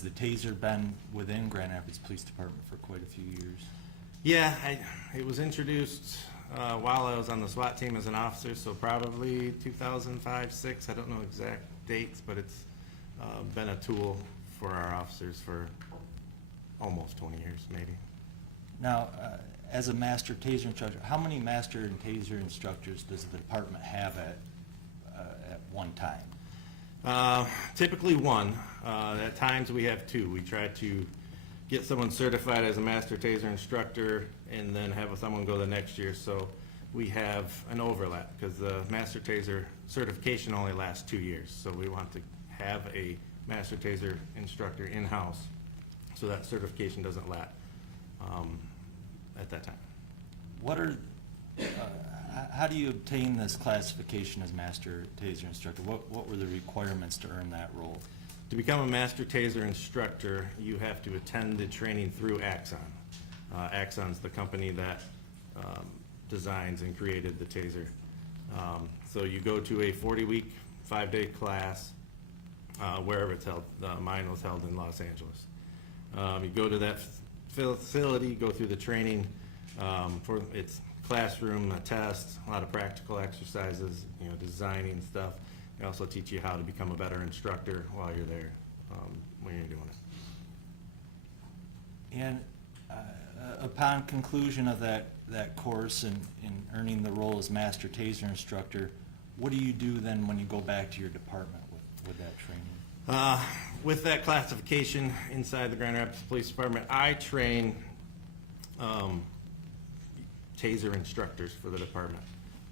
has the Taser been within Grand Rapids Police Department for quite a few years? Yeah, it was introduced while I was on the SWAT team as an officer, so probably 2005, 6. I don't know exact dates, but it's been a tool for our officers for almost 20 years, maybe. Now, as a master Taser instructor, how many master and Taser instructors does the department have at one time? Typically one. At times we have two. We try to get someone certified as a master Taser instructor and then have someone go the next year. So we have an overlap because the master Taser certification only lasts 2 years. So we want to have a master Taser instructor in-house so that certification doesn't lapse at that time. What are, how do you obtain this classification as master Taser instructor? What were the requirements to earn that role? To become a master Taser instructor, you have to attend the training through Axon. Axon's the company that designs and created the Taser. So you go to a 40-week, 5-day class, wherever it's held. Mine was held in Los Angeles. You go to that facility, go through the training for its classroom, tests, a lot of practical exercises, designing stuff. They also teach you how to become a better instructor while you're there, when you're doing it. And upon conclusion of that course and earning the role as master Taser instructor, what do you do then when you go back to your department with that training? With that classification inside the Grand Rapids Police Department, I train Taser instructors for the department.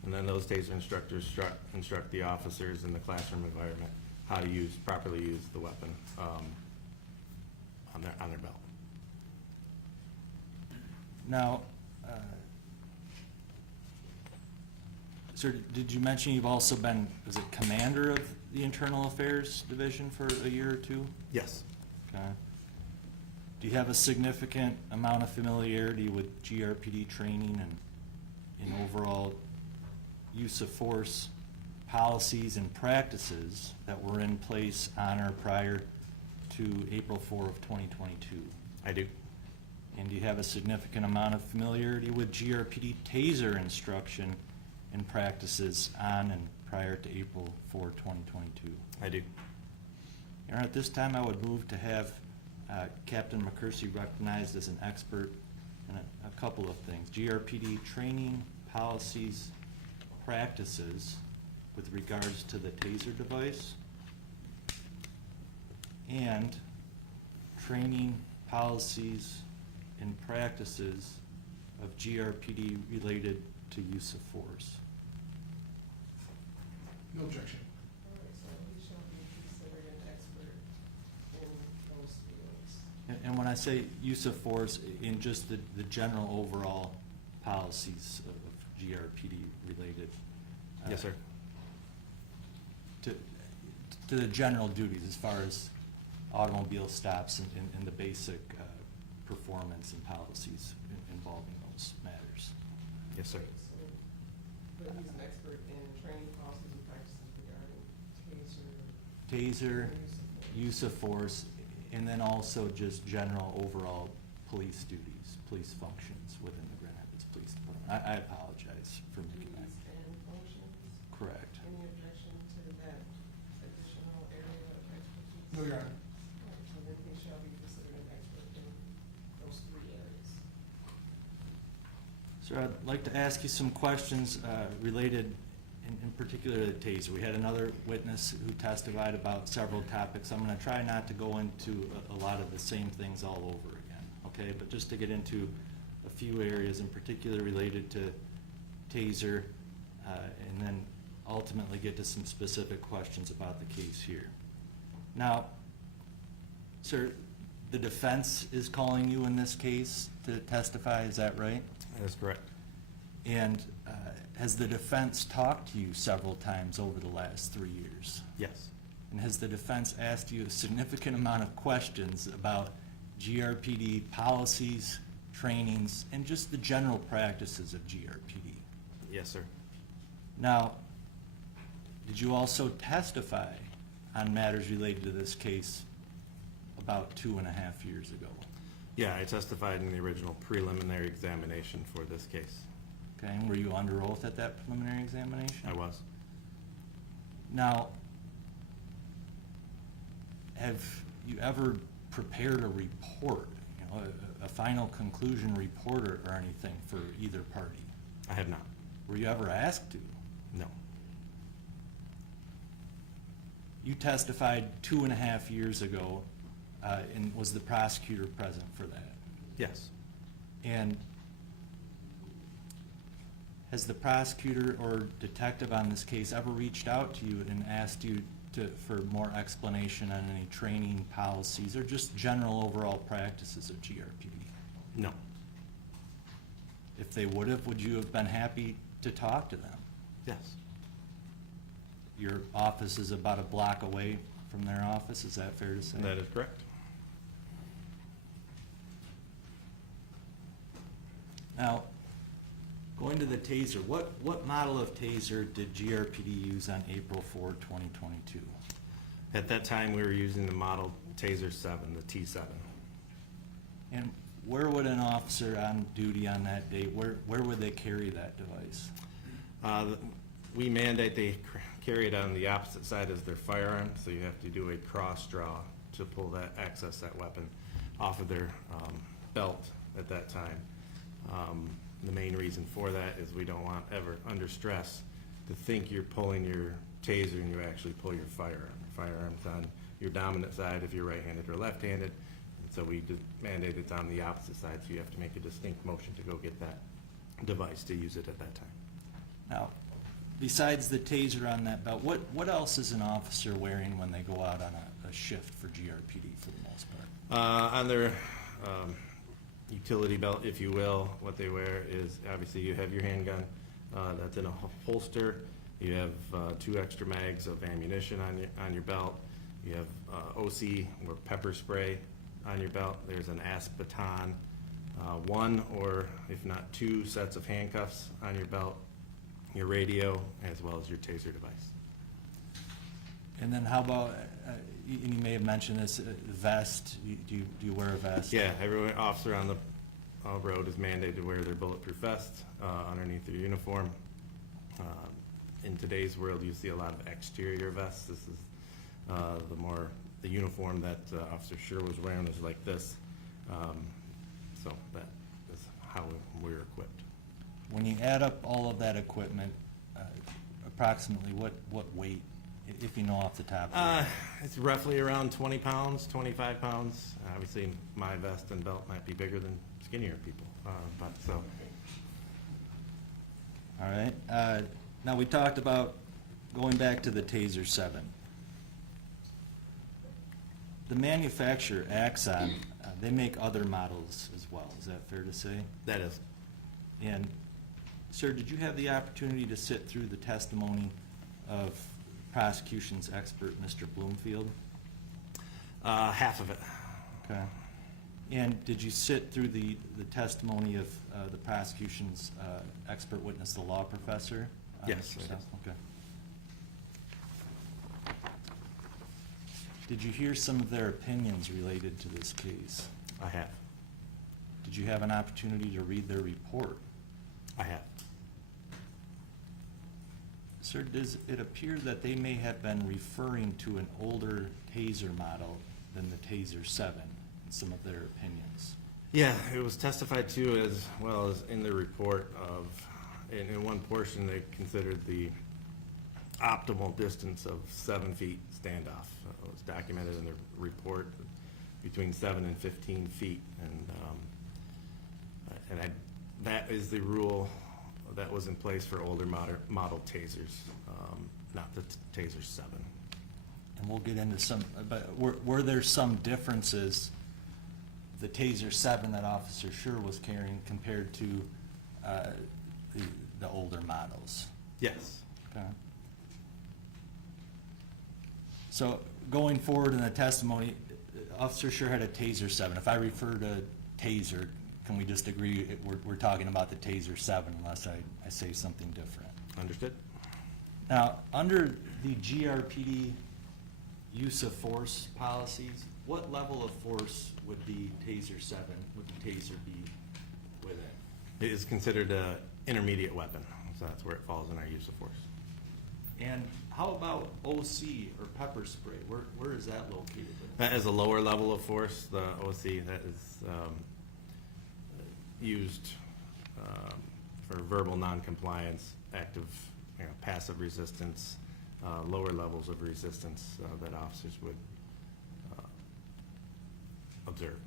And then those Taser instructors instruct the officers in the classroom environment how to properly use the weapon on their belt. Now, sir, did you mention you've also been, was it commander of the Internal Affairs Division for a year or two? Yes. Okay. Do you have a significant amount of familiarity with GRPD training and overall use of force policies and practices that were in place on or prior to April 4 of 2022? I do. And do you have a significant amount of familiarity with GRPD Taser instruction and practices on and prior to April 4, 2022? I do. And at this time, I would move to have Captain McCursey recognized as an expert in a couple of things. GRPD training, policies, practices with regards to the Taser device, and training, policies, and practices of GRPD related to use of force. No objection. All right, so he shall be considered an expert in those fields. And when I say use of force, in just the general overall policies of GRPD related. Yes, sir. To the general duties as far as automobile stops and the basic performance and policies involving those matters. Yes, sir. So, but he's an expert in training policies and practices regarding Taser, Taser. use of force, and then also just general overall police duties, police functions within the Grand Rapids Police Department. I apologize for making that. Duties and functions. Correct. Any objection to that additional area of expertise? No, Your Honor. All right, so then he shall be considered an expert in those 3 areas. Sir, I'd like to ask you some questions related in particular to Taser. We had another witness who testified about several topics. I'm going to try not to go into a lot of the same things all over again, okay? But just to get into a few areas in particular related to Taser, and then ultimately get to some specific questions about the case here. Now, sir, the defense is calling you in this case to testify, is that right? That is correct. And has the defense talked to you several times over the last 3 years? Yes. And has the defense asked you a significant amount of questions about GRPD policies, trainings, and just the general practices of GRPD? Yes, sir. Now, did you also testify on matters related to this case about 2.5 years ago. Yeah, I testified in the original preliminary examination for this case. Okay, and were you under oath at that preliminary examination? I was. Now, have you ever prepared a report, a final conclusion report or anything for either party? I have not. Were you ever asked to? No. You testified 2.5 years ago, and was the prosecutor present for that? Yes. And has the prosecutor or detective on this case ever reached out to you and asked you for more explanation on any training policies or just general overall practices of GRPD? No. If they would you have been happy to talk to them? Yes. Your office is about a block away from their office, is that fair to say? That is correct. Now, going to the Taser, what model of Taser did GRPD use on April 4, 2022? At that time, we were using the model Taser 7, the T7. And where would an officer on duty on that day, where would they carry that device? We mandate they carry it on the opposite side as their firearm, so you have to do a cross draw to pull that, access that weapon off of their belt at that time. The main reason for that is we don't want ever under stress to think you're pulling your Taser and you actually pull your firearm. Your firearm's on your dominant side if you're right-handed or left-handed, and so we mandate it's on the opposite side, so you have to make a distinct motion to go get that device to use it at that time. Now, besides the Taser on that belt, what else is an officer wearing when they go out on a shift for GRPD for the most part? On their utility belt, if you will, what they wear is, obviously you have your handgun that's in a holster. You have 2 extra mags of ammunition on your belt. You have OC or pepper spray on your belt. There's an ASP baton, 1 or if not 2 sets of handcuffs on your belt, your radio, as well as your Taser device. And then how about, and you may have mentioned this, vest, do you wear a vest? Yeah, every officer on the road is mandated to wear their bulletproof vest underneath their uniform. In today's world, you see a lot of exterior vests. This is the uniform that Officer Schurr was wearing is like this. So that is how we're equipped. When you add up all of that equipment, approximately what weight, if you know off the top of your head? It's roughly around 20 pounds, 25 pounds. Obviously, my vest and belt might be bigger than skinnier people, but so. All right. Now, we talked about going back to the Taser 7. The manufacturer, Axon, they make other models as well. Is that fair to say? That is. And, sir, did you have the opportunity to sit through the testimony of prosecution's expert, Mr. Bloomfield? Half of it. Okay. And did you sit through the testimony of the prosecution's expert witness, the law professor? Yes, I did. Okay. Did you hear some of their opinions related to this case? I have. Did you have an opportunity to read their report? I have. Sir, does it appear that they may have been referring to an older Taser model than the Taser 7 in some of their opinions? Yeah, it was testified to as well as in the report of, in one portion, they considered the optimal distance of 7 feet standoff. It was documented in the report between 7 and 15 feet, and that is the rule that was in place for older model Tasers, not the Taser 7. And we'll get into some, but were there some differences, the Taser 7 that Officer Schurr was carrying compared to the older models? Yes. Okay. So going forward in the testimony, Officer Schurr had a Taser 7. If I refer to Taser, can we just agree we're talking about the Taser 7 unless I say something different? Understood. Now, under the GRPD use of force policies, what level of force would the Taser 7, would the Taser be within? It is considered an intermediate weapon, so that's where it falls in our use of force. And how about OC or pepper spray? Where is that located? That is a lower level of force. The OC, that is used for verbal noncompliance, active, passive resistance, lower levels of resistance that officers would observe.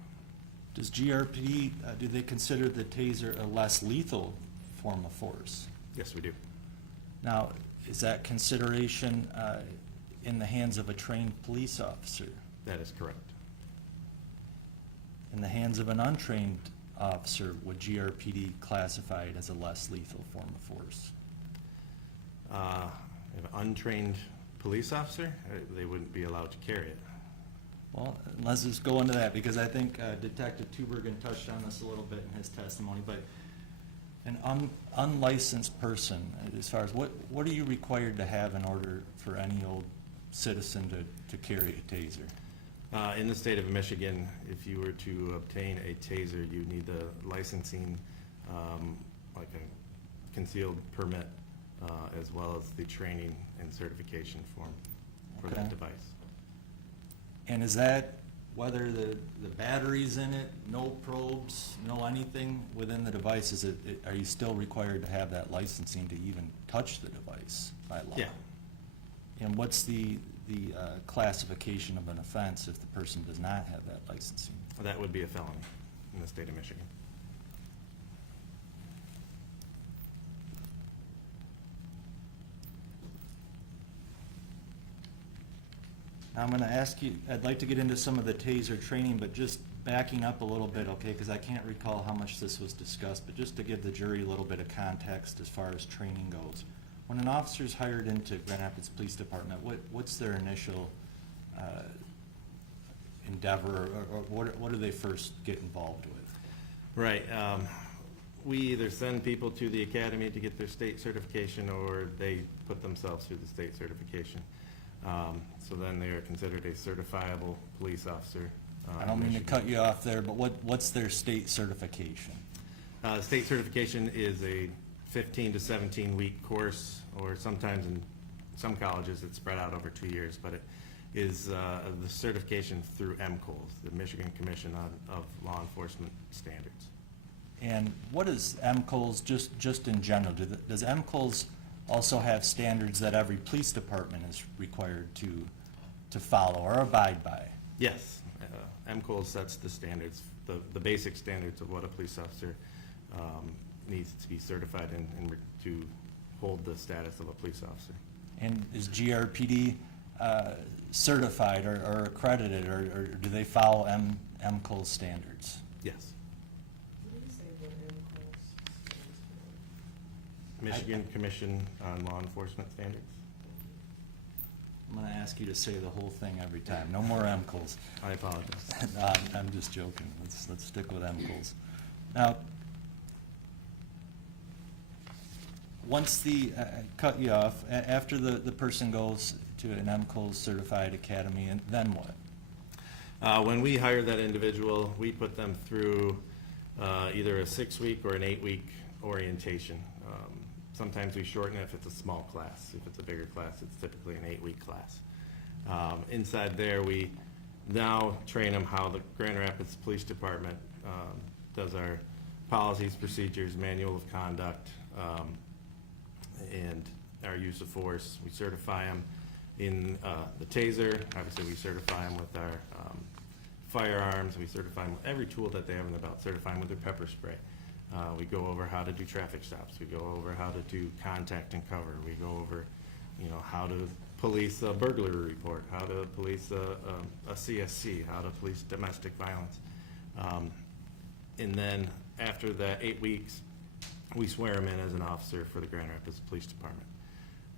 Does GRPD, do they consider the Taser a less lethal form of force? Yes, we do. Now, is that consideration in the hands of a trained police officer? That is correct. In the hands of an untrained officer, would GRPD classify it as a less lethal form of force? An untrained police officer, they wouldn't be allowed to carry it. Well, let's just go into that, because I think Detective Tubergen touched on this a little bit in his testimony, but an unlicensed person, as far as what are you required to have in order for any old citizen to carry a Taser? In the state of Michigan, if you were to obtain a Taser, you need the licensing, like a concealed permit, as well as the training and certification form for Okay. that device. And is that whether the battery's in it, no probes, no anything within the device, are you still required to have that licensing to even touch the device by law? Yeah. And what's the classification of an offense if the person does not have that licensing? That would be a felony in the state of Michigan. Now, I'm going to ask you, I'd like to get into some of the Taser training, but just backing up a little bit, okay, because I can't recall how much this was discussed, but just to give the jury a little bit of context as far as training goes. When an officer's hired into Grand Rapids Police Department, what's their initial endeavor, or what do they first get involved with? Right. We either send people to the academy to get their state certification, or they put themselves through the state certification. So then they are considered a certifiable police officer. I don't mean to cut you off there, but what's their state certification? State certification is a 15 to 17-week course, or sometimes in some colleges it's spread out over 2 years, but it is the certification through MCOLS, the Michigan Commission of Law Enforcement Standards. And what is MCOLS just in general? Does MCOLS also have standards that every police department is required to follow or abide by? Yes, MCOLS sets the standards, the basic standards of what a police officer needs to be certified in to hold the status of a police officer. And is GRPD certified or accredited, or do they follow MCOLS standards? Yes. What do you say the MCOS stands for? Michigan Commission on Law Enforcement Standards. I'm going to ask you to say the whole thing every time. No more MCOLS. I apologize. No, I'm just joking. Let's stick with MCOLS. Now, once cut you off, after the person goes to an MCOLS certified academy, and then what? When we hire that individual, we put them through either a 6-week or an 8-week orientation. Sometimes we shorten it if it's a small class. If it's a bigger class, it's typically an 8-week class. Inside there, we now train them how the Grand Rapids Police Department does our policies, procedures, manual of conduct, and our use of force. We certify them in the Taser. Obviously, we certify them with our firearms. We certify them with every tool that they have in their belt, certify them with their pepper spray. We go over how to do traffic stops. We go over how to do contact and cover. We go over, how to police a burglary report, how to police a CSC, how to police domestic violence. And then after that 8 weeks, we swear them in as an officer for the Grand Rapids Police Department.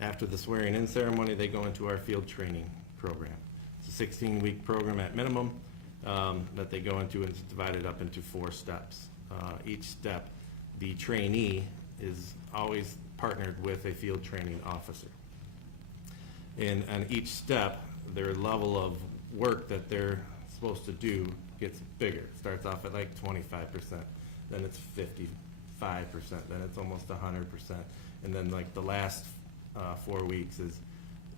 After the swearing-in ceremony, they go into our field training program. It's a 16-week program at minimum that they go into, and it's divided up into 4 steps. Each step, the trainee is always partnered with a field training officer. And on each step, their level of work that they're supposed to do gets bigger. Starts off at like 25%, then it's 55%, then it's almost 100%. And then like the last 4 weeks is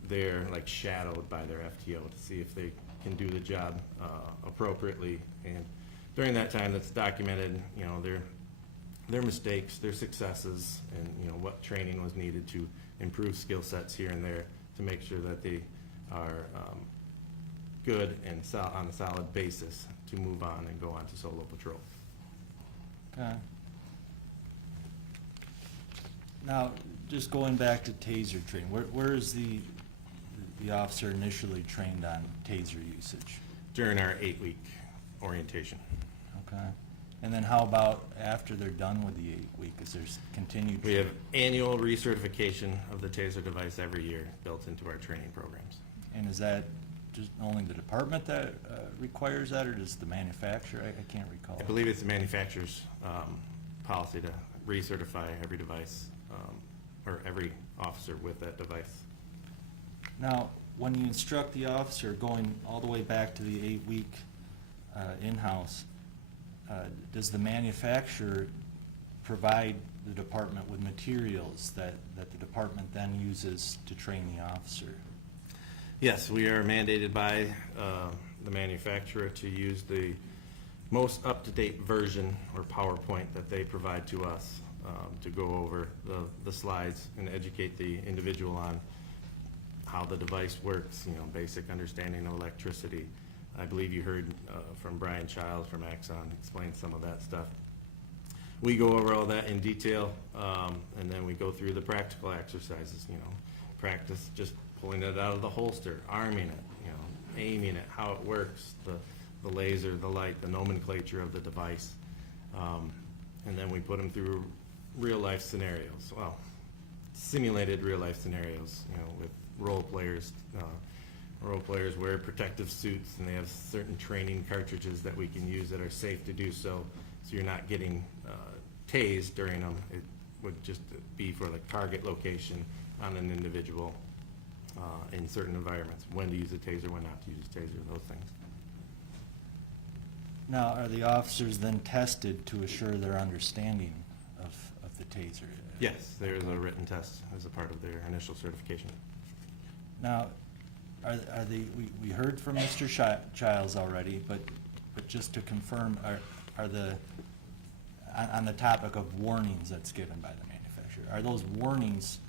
they're like shadowed by their FTO to see if they can do the job appropriately. And during that time, that's documented, you know, their mistakes, their successes, and, you know, what training was needed to improve skill sets here and there to make sure that they are good and on a solid basis to move on and go on to solo patrol. Okay. Now, just going back to Taser training, where is the officer initially trained on Taser usage? During our 8-week orientation. Okay. And then how about after they're done with the 8-week? Is there continued? We have annual recertification of the Taser device every year built into our training programs. And is that just only the department that requires that, or does the manufacturer? I can't recall. I believe it's the manufacturer's policy to recertify every device or every officer with that device. Now, when you instruct the officer going all the way back to the 8-week in-house, does the manufacturer provide the department with materials that the department then uses to train the officer? Yes, we are mandated by the manufacturer to use the most up-to-date version or PowerPoint that they provide to us to go over the slides and educate the individual on how the device works, you know, basic understanding of electricity. I believe you heard from Brian Childs from Axon explain some of that stuff. We go over all that in detail, and then we go through the practical exercises, you know, practice just pulling it out of the holster, arming it, you know, aiming it, how it works, the laser, the light, the nomenclature of the device. And then we put them through real-life scenarios, well, simulated real-life scenarios, you know, with role players. Role players wear protective suits, and they have certain training cartridges that we can use that are safe to do so you're not getting tased during them. It would just be for like target location on an individual in certain environments, when to use a taser, when not to use a taser, those things. Now, are the officers then tested to assure their understanding of the taser? Yes, there is a written test as a part of their initial certification. Now, are we heard from Mr. Childs already, but just to confirm, are the, on the topic of warnings that's given by the manufacturer, are those warnings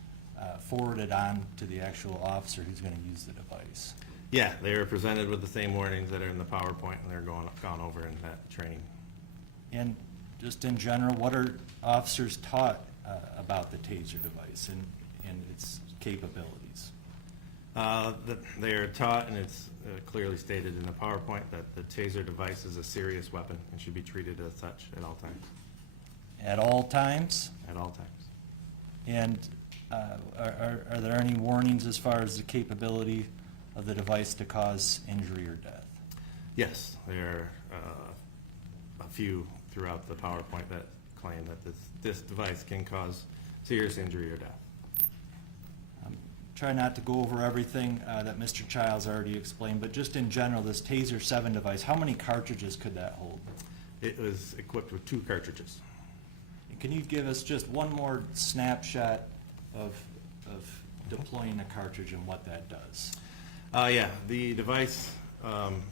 forwarded on to the actual officer who's going to use the device? Yeah, they are presented with the same warnings that are in the PowerPoint, and they're gone over in that training. And just in general, what are officers taught about the Taser device and its capabilities? They are taught, and it's clearly stated in the PowerPoint, that the Taser device is a serious weapon and should be treated as such at all times. At all times? At all times. And are there any warnings as far as the capability of the device to cause injury or death? Yes, there are a few throughout the PowerPoint that claim that this device can cause serious injury or death. Try not to go over everything that Mr. Childs already explained, but just in general, this Taser 7 device, how many cartridges could that hold? It was equipped with 2 cartridges. And can you give us just one more snapshot of deploying a cartridge and what that does? Yeah, the device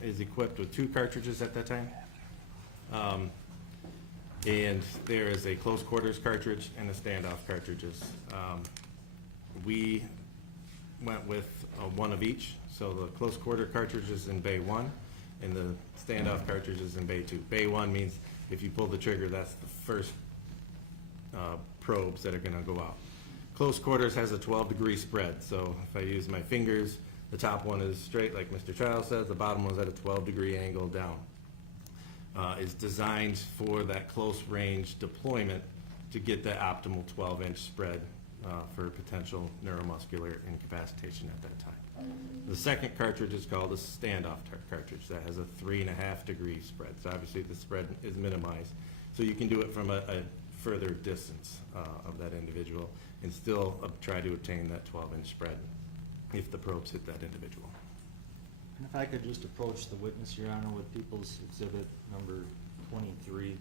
is equipped with 2 cartridges at that time. And there is a close quarters cartridge and a standoff cartridges. We went with one of each. So the close quarter cartridge is in bay 1 and the standoff cartridge is in bay 2. Bay 1 means if you pull the trigger, that's the first probes that are going to go out. Close quarters has a 12-degree spread. So if I use my fingers, the top one is straight like Mr. Childs says, the bottom one's at a 12-degree angle down. It's designed for that close range deployment to get that optimal 12-inch spread for potential neuromuscular incapacitation at that time. The second cartridge is called a standoff cartridge that has a 3.5-degree spread. So obviously the spread is minimized. So you can do it from a further distance of that individual and still try to obtain that 12-inch spread if the probes hit that individual. And if I could just approach the witness, Your Honor, with People's Exhibit number 23.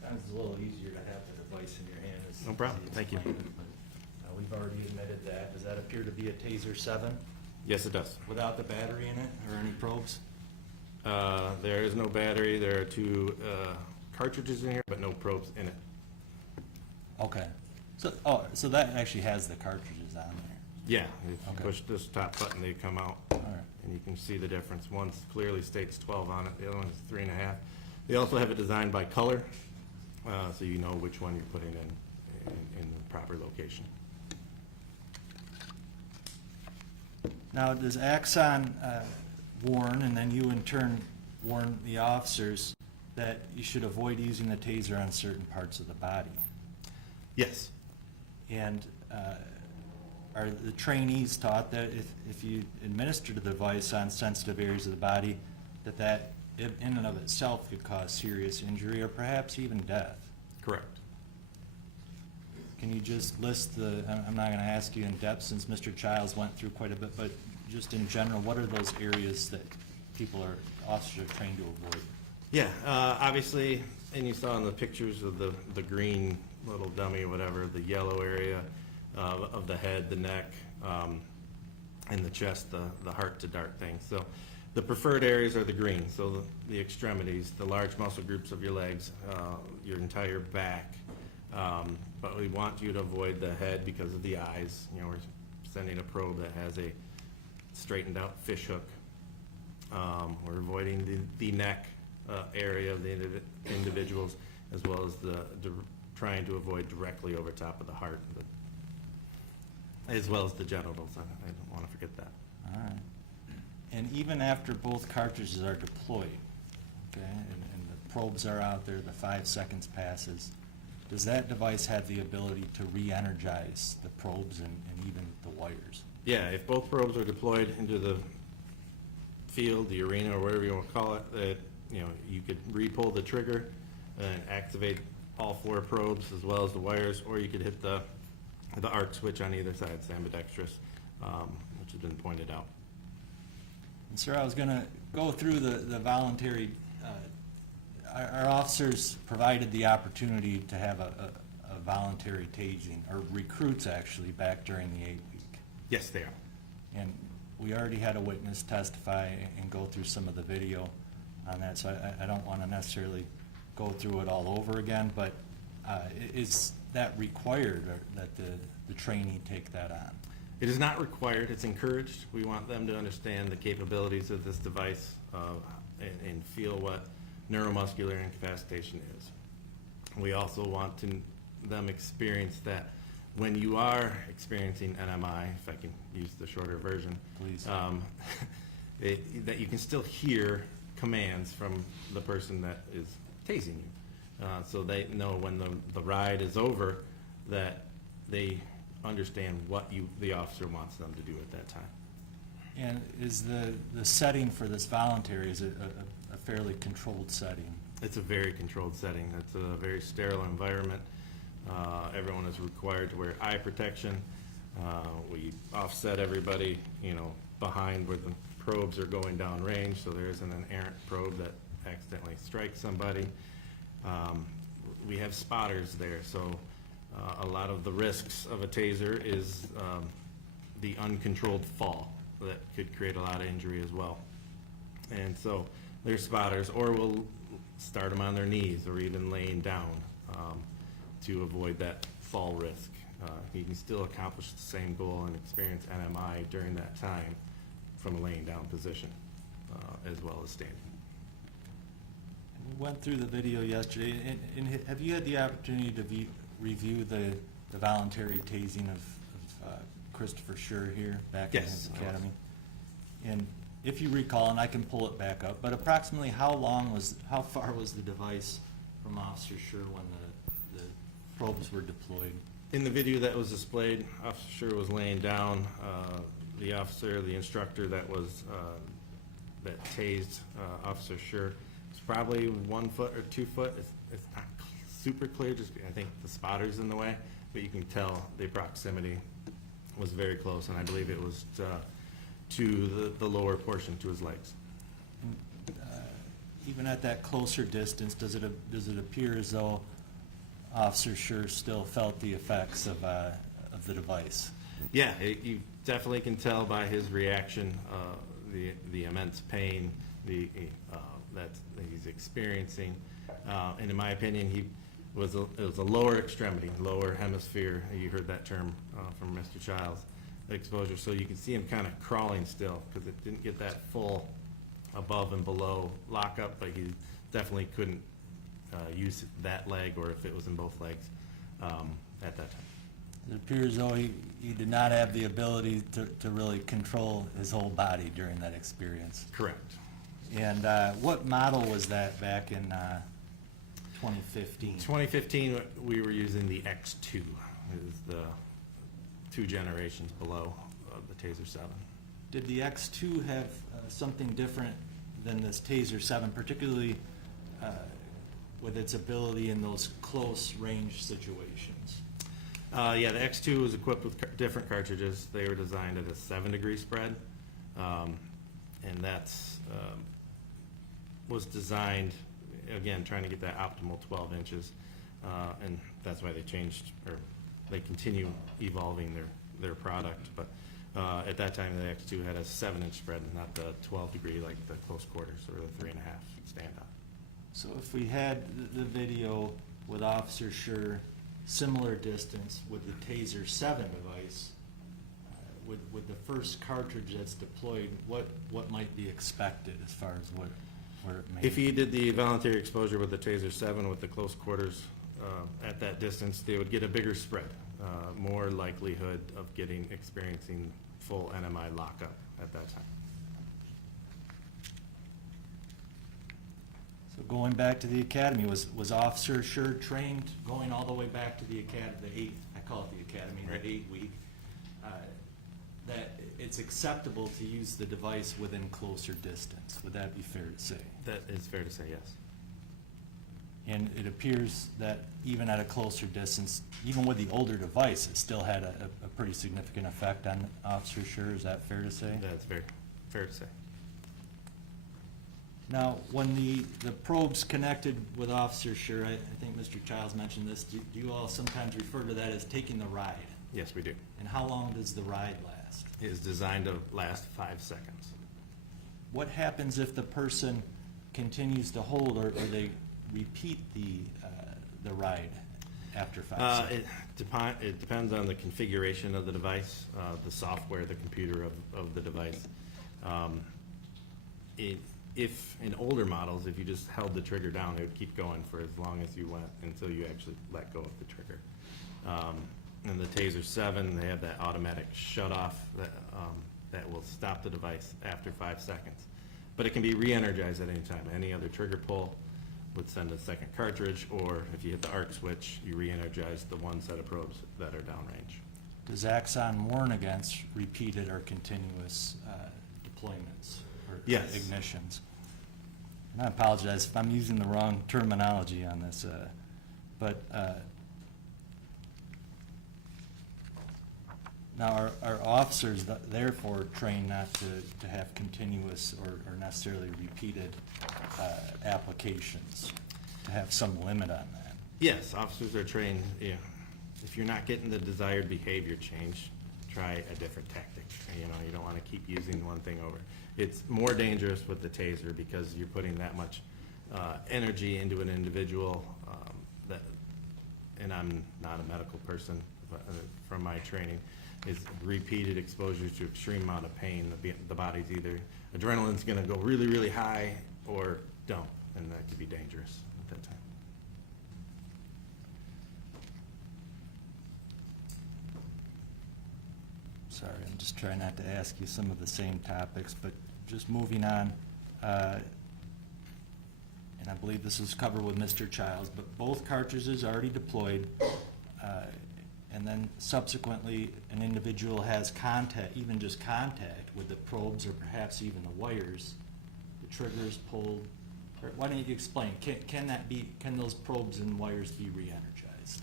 Sometimes it's a little easier to have the device in your hand. as- No problem. as he Thank you. explained it, but, we've already admitted that. Does that appear to be a Taser 7 Yes, it does. without the battery in it or any probes? There is no battery. There are 2 cartridges in here, but no probes in it. Okay. So, so that actually has the cartridges on there. Yeah, if you Okay. push this top button, they come out, All right. and you can see the difference. One clearly states 12 on it, the other one is 3.5. They also have it designed by color, so you know which one you're putting in the proper location. Now, does Axon warn, and then you in turn warn the officers that you should avoid using the Taser on certain parts of the body? Yes. And are the trainees taught that if you administer the device on sensitive areas of the body, that in and of itself could cause serious injury or perhaps even death? Correct. Can you just list I'm not going to ask you in depth since Mr. Childs went through quite a bit, but just in general, what are those areas that officers are trained to avoid? Yeah, obviously, and you saw in the pictures of the green little dummy or whatever, the yellow area of the head, the neck, and the chest, the heart to dart thing. So the preferred areas are the green, so the extremities, the large muscle groups of your legs, your entire back. But we want you to avoid the head because of the eyes. You know, we're sending a probe that has a straightened out fish hook. We're avoiding the neck area of the individuals, as well as trying to avoid directly over top of the heart, as well as the genitals. I don't want to forget that. All right. And even after both cartridges are deployed, okay, and the probes are out there, the 5 seconds passes, does that device have the ability to re-energize the probes and even the wires? Yeah, if both probes are deployed into the field, the arena, or whatever you want to call it, you could re-pull the trigger and activate all 4 probes as well as the wires, or you could hit the arc switch on either side, it's ambidextrous, which has been pointed out. And sir, I was going to go through the voluntary, our officers provided the opportunity to have a voluntary tasing, or recruits actually, back during the 8-week. Yes, they are. And we already had a witness testify and go through some of the video on that, so I don't want to necessarily go through it all over again, but is that required, or that the trainee take that on? It is not required, it's encouraged. We want them to understand the capabilities of this device and feel what neuromuscular incapacitation is. We also want them experience that when you are experiencing NMI, if I can use the shorter version, Please. That you can still hear commands from the person that is tasing you. So they know when the ride is over that they understand what the officer wants them to do at that time. And is the setting for this voluntary, is it a fairly controlled setting? It's a very controlled setting. It's a very sterile environment. Everyone is required to wear eye protection. We offset everybody, behind where the probes are going down range, so there isn't an errant probe that accidentally strikes somebody. We have spotters there, so a lot of the risks of a taser is the uncontrolled fall that could create a lot of injury as well. And so there's spotters, or we'll start them on their knees or even laying down to avoid that fall risk. You can still accomplish the same goal and experience NMI during that time from a laying down position as well as standing. We went through the video yesterday, and have you had the opportunity to review the voluntary tasing of Christopher Schurr here back in his Yes. academy? And if you recall, and I can pull it back up, but approximately how far was the device from Officer Schurr when the probes were deployed? In the video that was displayed, Officer Schurr was laying down. The instructor that tased Officer Schurr was probably 1 foot or 2 foot. It's not super clear, just I think the spotter's in the way, but you can tell the proximity was very close, and I believe it was to the lower portion, to his legs. Even at that closer distance, does it appear as though Officer Schurr still felt the effects of the device? Yeah, you definitely can tell by his reaction, the immense pain that he's experiencing. And in my opinion, it was a lower extremity, lower hemisphere. You heard that term from Mr. Childs, exposure. So you can see him kind of crawling still because it didn't get that full above and below lockup, but he definitely couldn't use that leg, or if it was in both legs, at that time. It appears as though he did not have the ability to really control his whole body during that experience. Correct. And what model was that back in 2015? 2015, we were using the X2. It is the 2 generations below the Taser 7. Did the X2 have something different than this Taser 7, particularly with its ability in those close range situations? Yeah, the X2 was equipped with different cartridges. They were designed at a 7-degree spread, and that's was designed, again, trying to get that optimal 12 inches, and that's why they changed, or they continue evolving their product. But at that time, the X2 had a 7-inch spread, not the 12-degree like the close quarters or the 3.5 stand-up. So if we had the video with Officer Schurr, similar distance with the Taser 7 device, with the first cartridge that's deployed, what might be expected as far as where it may? If he did the voluntary exposure with the Taser 7 with the close quarters at that distance, they would get a bigger spread, more likelihood of experiencing full NMI lockup at that time. So going back to the academy, was Officer Schurr trained going all the way back to the academy, I call it the academy, Right. the 8-week, that it's acceptable to use the device within closer distance? Would that be fair to say? That is fair to say, yes. And it appears that even at a closer distance, even with the older device, it still had a pretty significant effect on Officer Schurr. Is that fair to say? That's very fair to say. Now, when the probes connected with Officer Schurr, I think Mr. Childs mentioned this, do you all sometimes refer to that as taking the ride? Yes, we do. And how long does the ride last? It is designed to last 5 seconds. What happens if the person continues to hold, or they repeat the ride after 5 seconds? It depends on the configuration of the device, the software, the computer of the device. If in older models, if you just held the trigger down, it would keep going for as long as you went until you actually let go of the trigger. In the Taser 7, they have that automatic shut-off that will stop the device after 5 seconds. But it can be re-energized at any time. Any other trigger pull would send a second cartridge, or if you hit the arc switch, you re-energize the one set of probes that are downrange. Does Axon warn against repeated or continuous deployments or Yes. ignitions? And I apologize if I'm using the wrong terminology on this, but now are officers therefore trained not to have continuous or necessarily repeated applications, to have some limit on that? Yes, officers are trained, if you're not getting the desired behavior change, try a different tactic. You don't want to keep using one thing over. It's more dangerous with the Taser because you're putting that much energy into an individual, and I'm not a medical person, but from my training, is repeated exposure to extreme amount of pain. The body's either, adrenaline's going to go really, really high or dump, and that could be dangerous at that time. Sorry, I'm just trying not to ask you some of the same topics, but just moving on, and I believe this was covered with Mr. Childs, but both cartridges already deployed, and then subsequently an individual has contact, even just contact with the probes or perhaps even the wires, the triggers pulled. Why don't you explain, can those probes and wires be re-energized?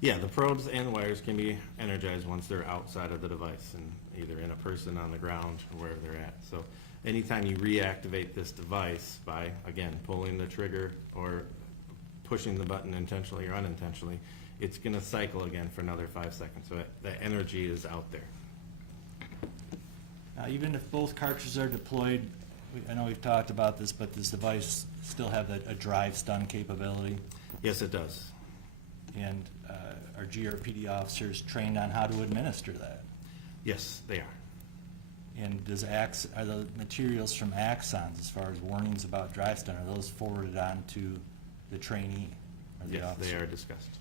Yeah, the probes and the wires can be energized once they're outside of the device and either in a person, on the ground, or wherever they're at. So anytime you reactivate this device by, again, pulling the trigger or pushing the button intentionally or unintentionally, it's gonna cycle again for another 5 seconds. So that energy is out there. Now, even if both cartridges are deployed, I know we've talked about this, but does the device still have a drive stun capability? Yes, it does. And are GRPD officers trained on how to administer that? Yes, they are. And are the materials from Axons, as far as warnings about drive stun, are those forwarded on to the trainee or the Yes, officer? they are discussed.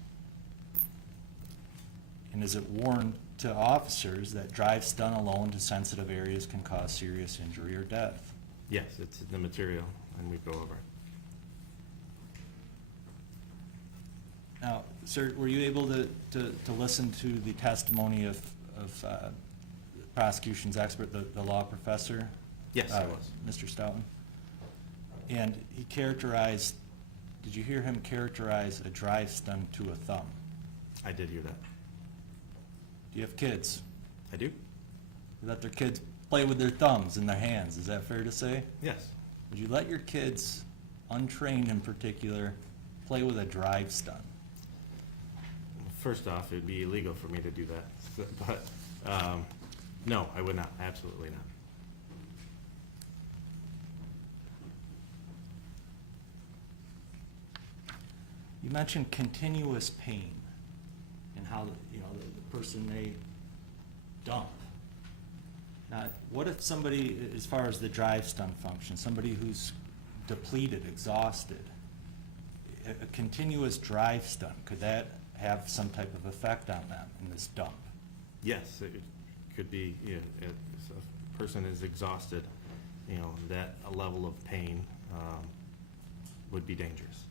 And is it warned to officers that drive stun alone to sensitive areas can cause serious injury or death? Yes, it's in the material, and we go over it. Now, sir, were you able to listen to the testimony of prosecution's expert, the law professor? Yes, I was. Mr. Stoughton? And he characterized, did you hear him characterize a drive stun to a thumb? I did hear that. Do you have kids? I do? You let their kids play with their thumbs in their hands, is that fair to say? Yes. Would you let your kids, untrained in particular, play with a drive stun? First off, it'd be illegal for me to do that, but, no, I would not, absolutely not. You mentioned continuous pain and how, the person may dump. Now, what if somebody, as far as the drive stun function, somebody who's depleted, exhausted, a continuous drive stun, could that have some type of effect on them in this dump? Yes, it could be, if a person is exhausted, that a level of pain would be dangerous.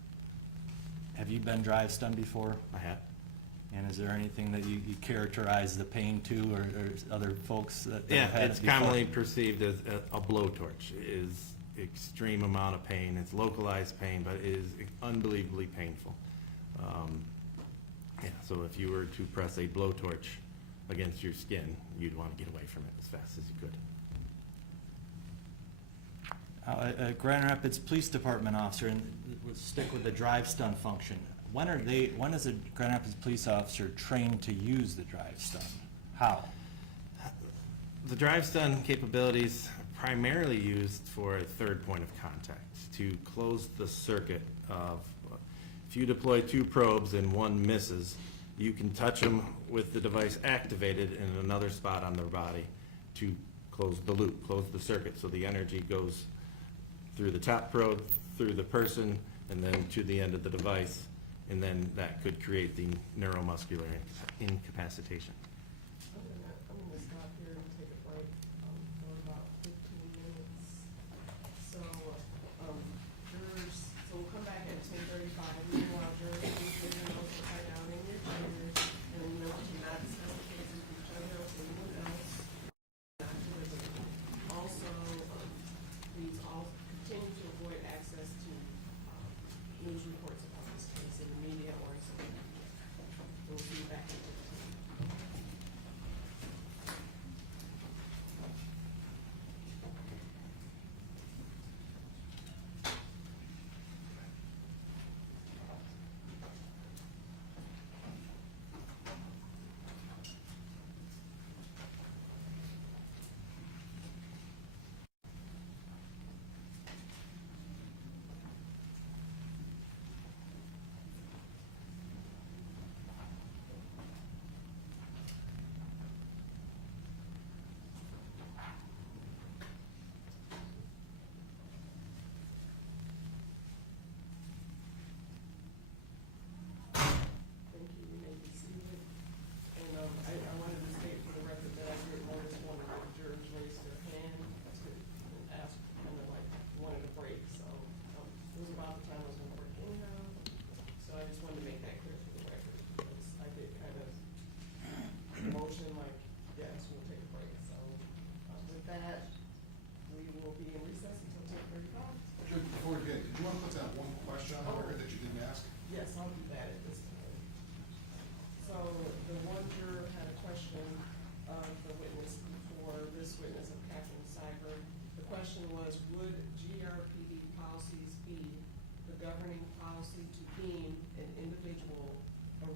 Have you been drive stunned before? I have. And is there anything that you characterize the pain to, or other folks that Yeah, have had it's it before? commonly perceived as a blowtorch. It is extreme amount of pain. It's localized pain, but it is unbelievably painful. Yeah, so if you were to press a blowtorch against your skin, you'd want to get away from it as fast as you could. A Grand Rapids Police Department officer, and we'll stick with the drive stun function. When is a Grand Rapids police officer trained to use the drive stun? How? The drive stun capabilities are primarily used for a third point of contact, to close the circuit of, if you deploy 2 probes and one misses, you can touch them with the device activated in another spot on their body to close the loop, close the circuit, so the energy goes through the top probe, through the person, and then to the end of the device, and then that could create the neuromuscular incapacitation. I'm gonna stop here and take a break, for about 15 minutes. So, jurors, so we'll come back at 10:35. Meanwhile, jurors, please get your notes to tie down in your chairs, and remember to not discuss the cases with each other or anyone else. Not deliberate. Also, please all continue to avoid access to, news reports about this case in the media or in social media. We'll see you back in 15.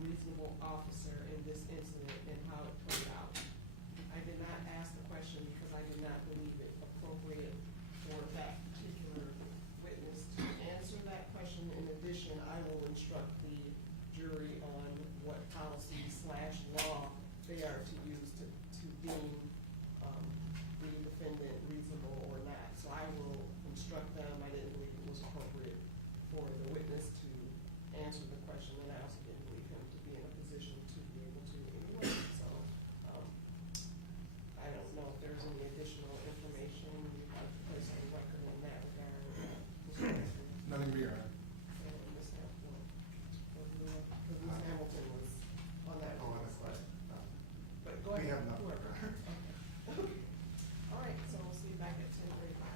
reasonable officer in this incident and how it played out. I did not ask the question because I did not believe it appropriate for that particular witness to answer that question. In addition, I will instruct the jury on what policy/law they are to use to deem the defendant reasonable or not. So I will instruct them. I didn't believe it was appropriate for the witness to answer the question, and I also didn't believe him to be in a position to be able to anyway. So I don't know if there's any additional information you have to place on the record in that regard. Mr. President. Nothing beyond. And Ms. Hamilton, because Ms. Hamilton was on that. Oh, that's one. right. But go ahead. We have nothing. Whoever. Okay. All right, so we'll see you back at 10:35.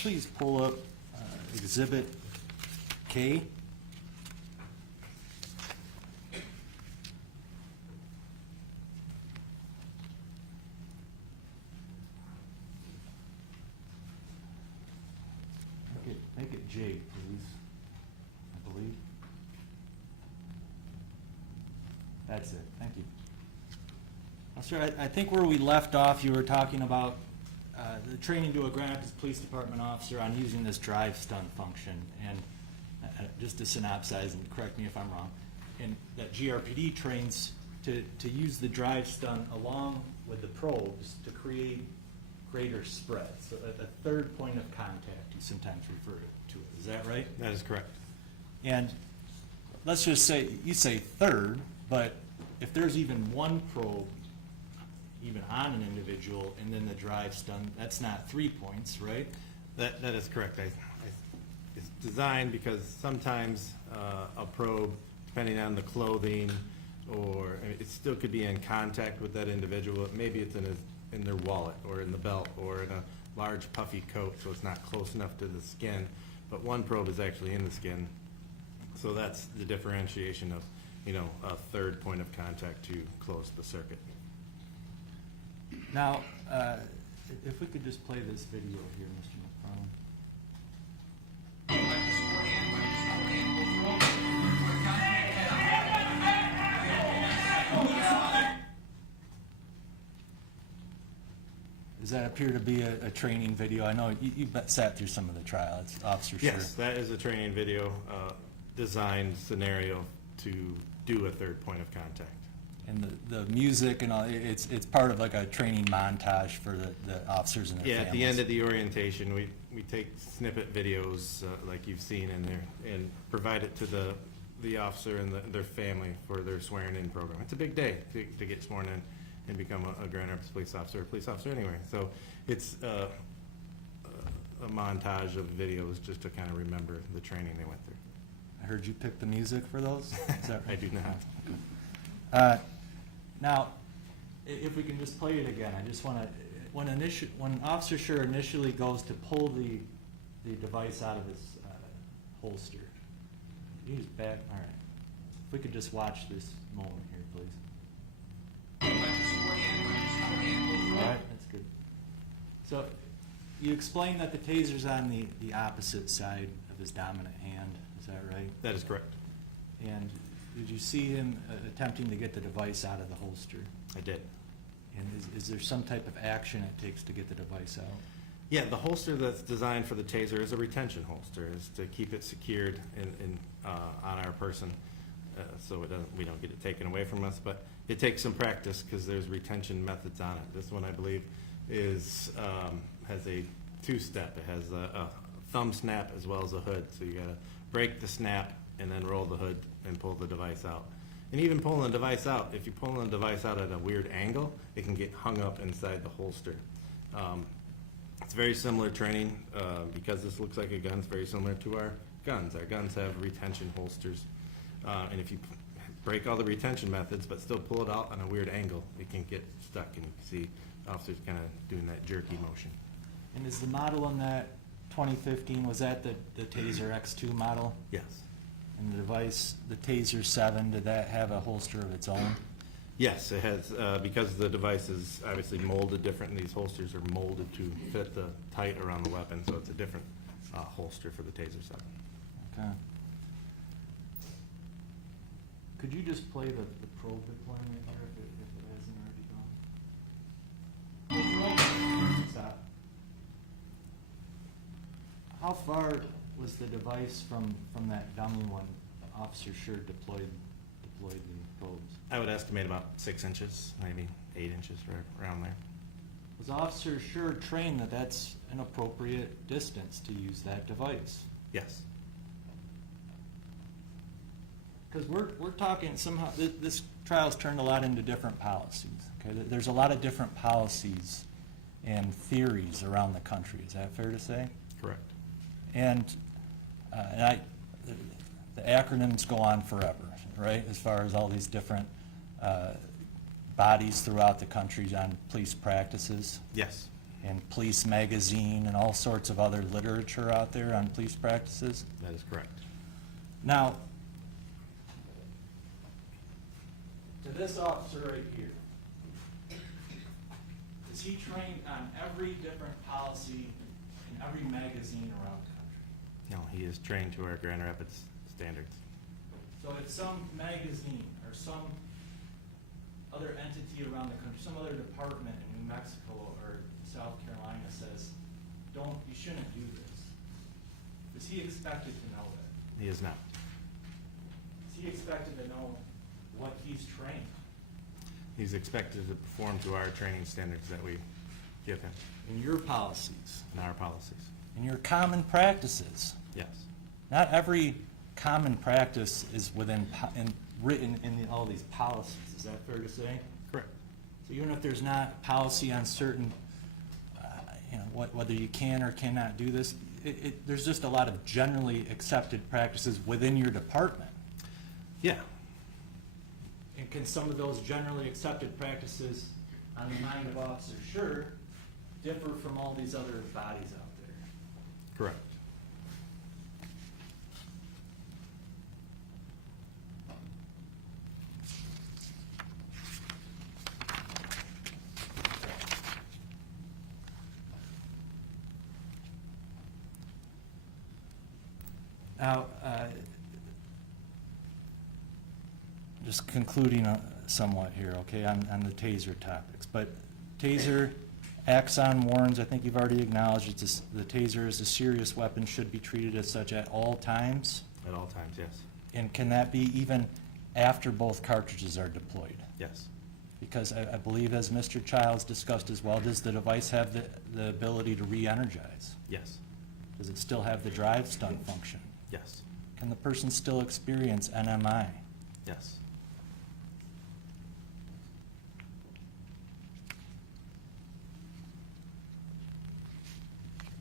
please pull up Exhibit K? Make it J, please, I believe. That's it, thank you. Sir, I think where we left off, you were talking about the training to a Grand Rapids Police Department officer on using this drive stun function. And just to synopsize, and correct me if I'm wrong, and that GRPD trains to use the drive stun along with the probes to create greater spread. So a third point of contact, you sometimes refer to it. Is that right? That is correct. And let's just say, you say third, but if there's even one probe even on an individual and then the drive stun, that's not 3 points, right? That is correct. It's designed because sometimes a probe, depending on the clothing, or I mean, it still could be in contact with that individual. Maybe it's in their wallet or in the belt or in a large puffy coat, so it's not close enough to the skin. But one probe is actually in the skin, so that's the differentiation of, you know, a third point of contact to close the circuit. Now, if we could just play this video here, Mr. McFarland. Does that appear to be a training video? I know you sat through some of the trial. It's Officer Schurr. Yes, that is a training video designed scenario to do a third point of contact. And the music and all, it's part of like a training montage for the officers and their Yeah, families. at the end of the orientation, we take snippet videos like you've seen in there and provide it to the officer and their family for their swearing-in program. It's a big day to get sworn in and become a Grand Rapids police officer, or police officer anyway. So it's a montage of videos just to kind of remember the training they went through. I heard you pick the music for those? Is that right? I do not. Now, if we can just play it again, I just want to, when Officer Schurr initially goes to pull the device out of his holster, he's back, all right. If we could just watch this moment here, please. All right, that's good. So, you explained that the taser's on the opposite side of his dominant hand, is that right? That is correct. And did you see him attempting to get the device out of the holster? I did. And is there some type of action it takes to get the device out? Yeah, the holster that's designed for the taser is a retention holster, is to keep it secured on our person, so we don't get it taken away from us. But it takes some practice because there's retention methods on it. This one, I believe, has a two-step. It has a thumb snap as well as a hood. So you got to break the snap and then roll the hood and pull the device out. And even pulling the device out, if you pull the device out at a weird angle, it can get hung up inside the holster. It's very similar training, because this looks like a gun. It's very similar to our guns. Our guns have retention holsters. And if you break all the retention methods but still pull it out on a weird angle, it can get stuck. And you can see officers kind of doing that jerky motion. And is the model on that 2015, was that the Taser X2 model? Yes. And the device, the Taser 7, did that have a holster of its own? Yes, it has, because the device is obviously molded different, and these holsters are molded to fit the tight around the weapon, so it's a different holster for the Taser 7. Okay. Could you just play the probe deployment here if it hasn't already gone? Stop. How far was the device from that dummy when Officer Schurr deployed the probes? I would estimate about 6 inches, maybe 8 inches, right around there. Was Officer Schurr trained that that's an appropriate distance to use that device? Yes. Because we're talking somehow, this trial's turned a lot into different policies. Okay, there's a lot of different policies and theories around the country. Is that fair to say? Correct. And the acronyms go on forever, right? As far as all these different bodies throughout the country on police practices. Yes. and Police Magazine and all sorts of other literature out there on police practices. That is correct. Now, to this officer right here, is he trained on every different policy in every magazine around the country? No, he is trained to our Grand Rapids standards. So if some magazine or some other entity around the country, some other department in New Mexico or South Carolina says, you shouldn't do this, is he expected to know that? He is not. Is he expected to know what he's trained? He's expected to perform to our training standards that we give him In your policies, in our policies. in your common practices. Yes. Not every common practice is written in all these policies, is that fair to say? Correct. So even if there's not policy on certain, whether you can or cannot do this, there's just a lot of generally accepted practices within your department. Yeah. And can some of those generally accepted practices on the mind of Officer Schurr differ from all these other bodies out there? Correct. Now, just concluding somewhat here, okay, on the Taser topics. But Taser, Axon warns, I think you've already acknowledged, the Taser is a serious weapon, should be treated as such at all times. At all times, yes. And can that be even after both cartridges are deployed? Yes. Because I believe, as Mr. Childs discussed as well, does the device have the ability to re-energize? Yes. Does it still have the drive stun function? Yes. Can the person still experience NMI? Yes.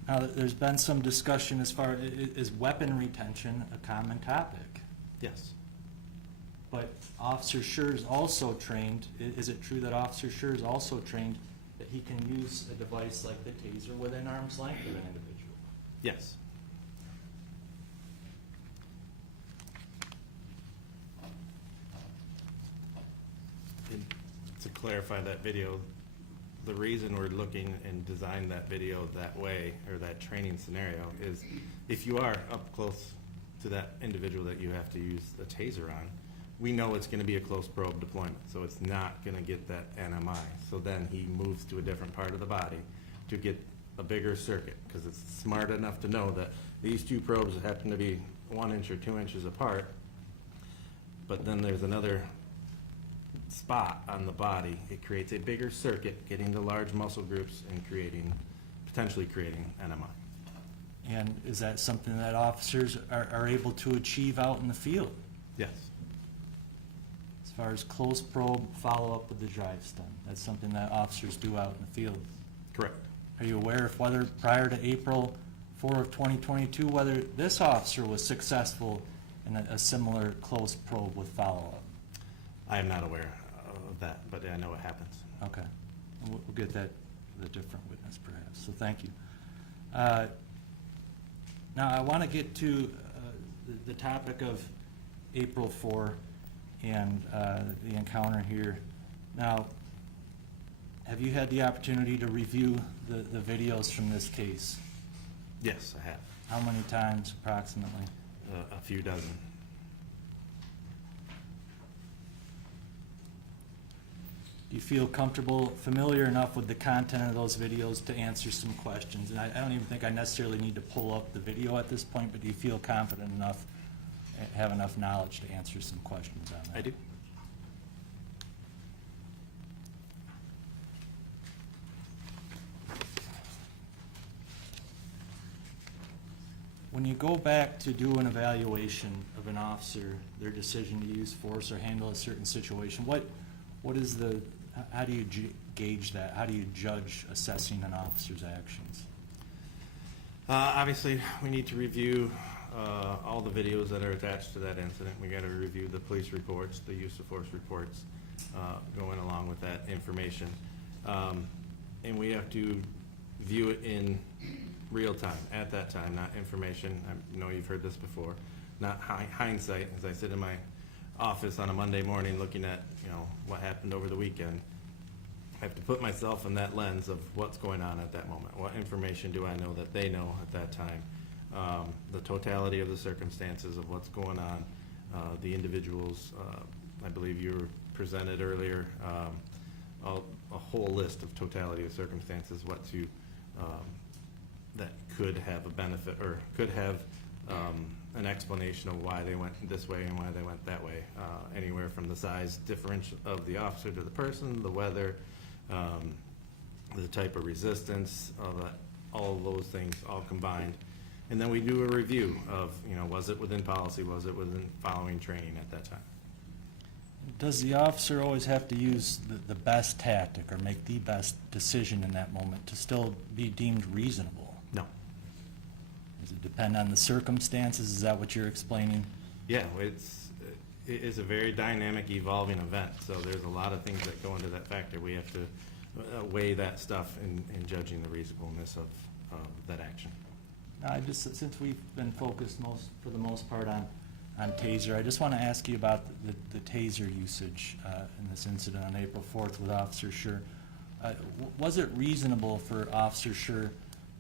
Now, there's been some discussion as far, is weapon retention a common topic? Yes. But Officer Schurr is also trained, is it true that Officer Schurr is also trained that he can use a device like the Taser within arm's length of an individual? Yes. And to clarify that video, the reason we're looking and designed that video that way, or that training scenario, is if you are up close to that individual that you have to use the Taser on, we know it's gonna be a close probe deployment, so it's not gonna get that NMI. So then he moves to a different part of the body to get a bigger circuit, because it's smart enough to know that these two probes happen to be 1 inch or 2 inches apart, but then there's another spot on the body. It creates a bigger circuit, getting to large muscle groups and potentially creating NMI. And is that something that officers are able to achieve out in the field? Yes. As far as close probe, follow-up with the drive stun, that's something that officers do out in the field. Correct. Are you aware of whether prior to April 4 of 2022, whether this officer was successful in a similar close probe with follow-up? I am not aware of that, but I know it happens. Okay. We'll get that with a different witness perhaps, so thank you. Now, I want to get to the topic of April 4 and the encounter here. Now, have you had the opportunity to review the videos from this case? Yes, I have. How many times approximately? A few dozen. Do you feel comfortable, familiar enough with the content of those videos to answer some questions? And I don't even think I necessarily need to pull up the video at this point, but do you feel confident enough, have enough knowledge to answer some questions on that? I do. When you go back to do an evaluation of an officer, their decision to use force or handle a certain situation, what is how do you gauge that? How do you judge assessing an officer's actions? Obviously, we need to review all the videos that are attached to that incident. We got to review the police reports, the use of force reports, going along with that information. And we have to view it in real time, at that time, not information. I know you've heard this before, not hindsight, as I sit in my office on a Monday morning looking at, what happened over the weekend. I have to put myself in that lens of what's going on at that moment. What information do I know that they know at that time? The totality of the circumstances of what's going on, the individuals, I believe you were presented earlier, a whole list of totality of circumstances, that could have a benefit or could have an explanation of why they went this way and why they went that way. Anywhere from the size differential of the officer to the person, the weather, the type of resistance, all of those things all combined. And then we do a review of, was it within policy, was it within following training at that time? Does the officer always have to use the best tactic or make the best decision in that moment to still be deemed reasonable? No. Does it depend on the circumstances? Is that what you're explaining? Yeah, it is a very dynamic, evolving event, so there's a lot of things that go into that factor. We have to weigh that stuff in judging the reasonableness of that action. Since we've been focused for the most part on Taser, I just want to ask you about the Taser usage in this incident on April 4th with Officer Schurr. Was it reasonable for Officer Schurr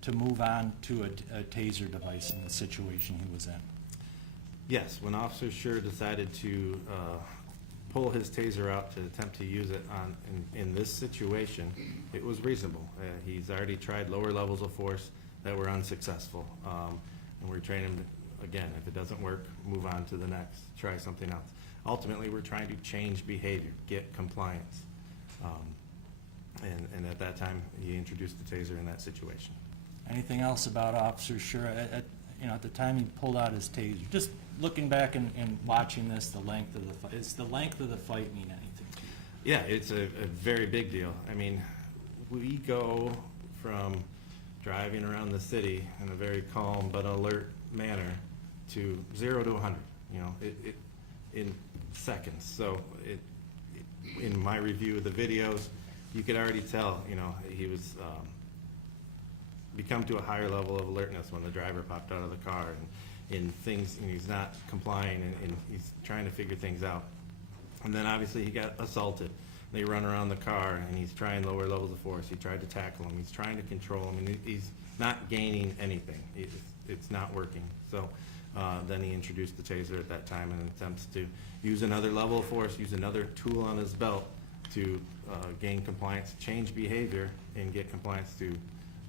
to move on to a Taser device in the situation he was in? Yes, when Officer Schurr decided to pull his Taser out to attempt to use it in this situation, it was reasonable. He's already tried lower levels of force that were unsuccessful. And we're training him, again, if it doesn't work, move on to the next, try something else. Ultimately, we're trying to change behavior, get compliance. And at that time, he introduced the Taser in that situation. Anything else about Officer Schurr? At the time he pulled out his Taser, just looking back and watching this, the length of the fight, does the length of the fight mean anything to you? Yeah, it's a very big deal. I mean, we go from driving around the city in a very calm but alert manner to 0 to 100, in seconds. So in my review of the videos, you could already tell, he was become to a higher level of alertness when the driver popped out of the car and things, and he's not complying and he's trying to figure things out. And then obviously he got assaulted. They run around the car and he's trying lower levels of force. He tried to tackle him. He's trying to control him, and he's not gaining anything. It's not working. So then he introduced the Taser at that time in attempts to use another level of force, use another tool on his belt to gain compliance, change behavior, and get compliance to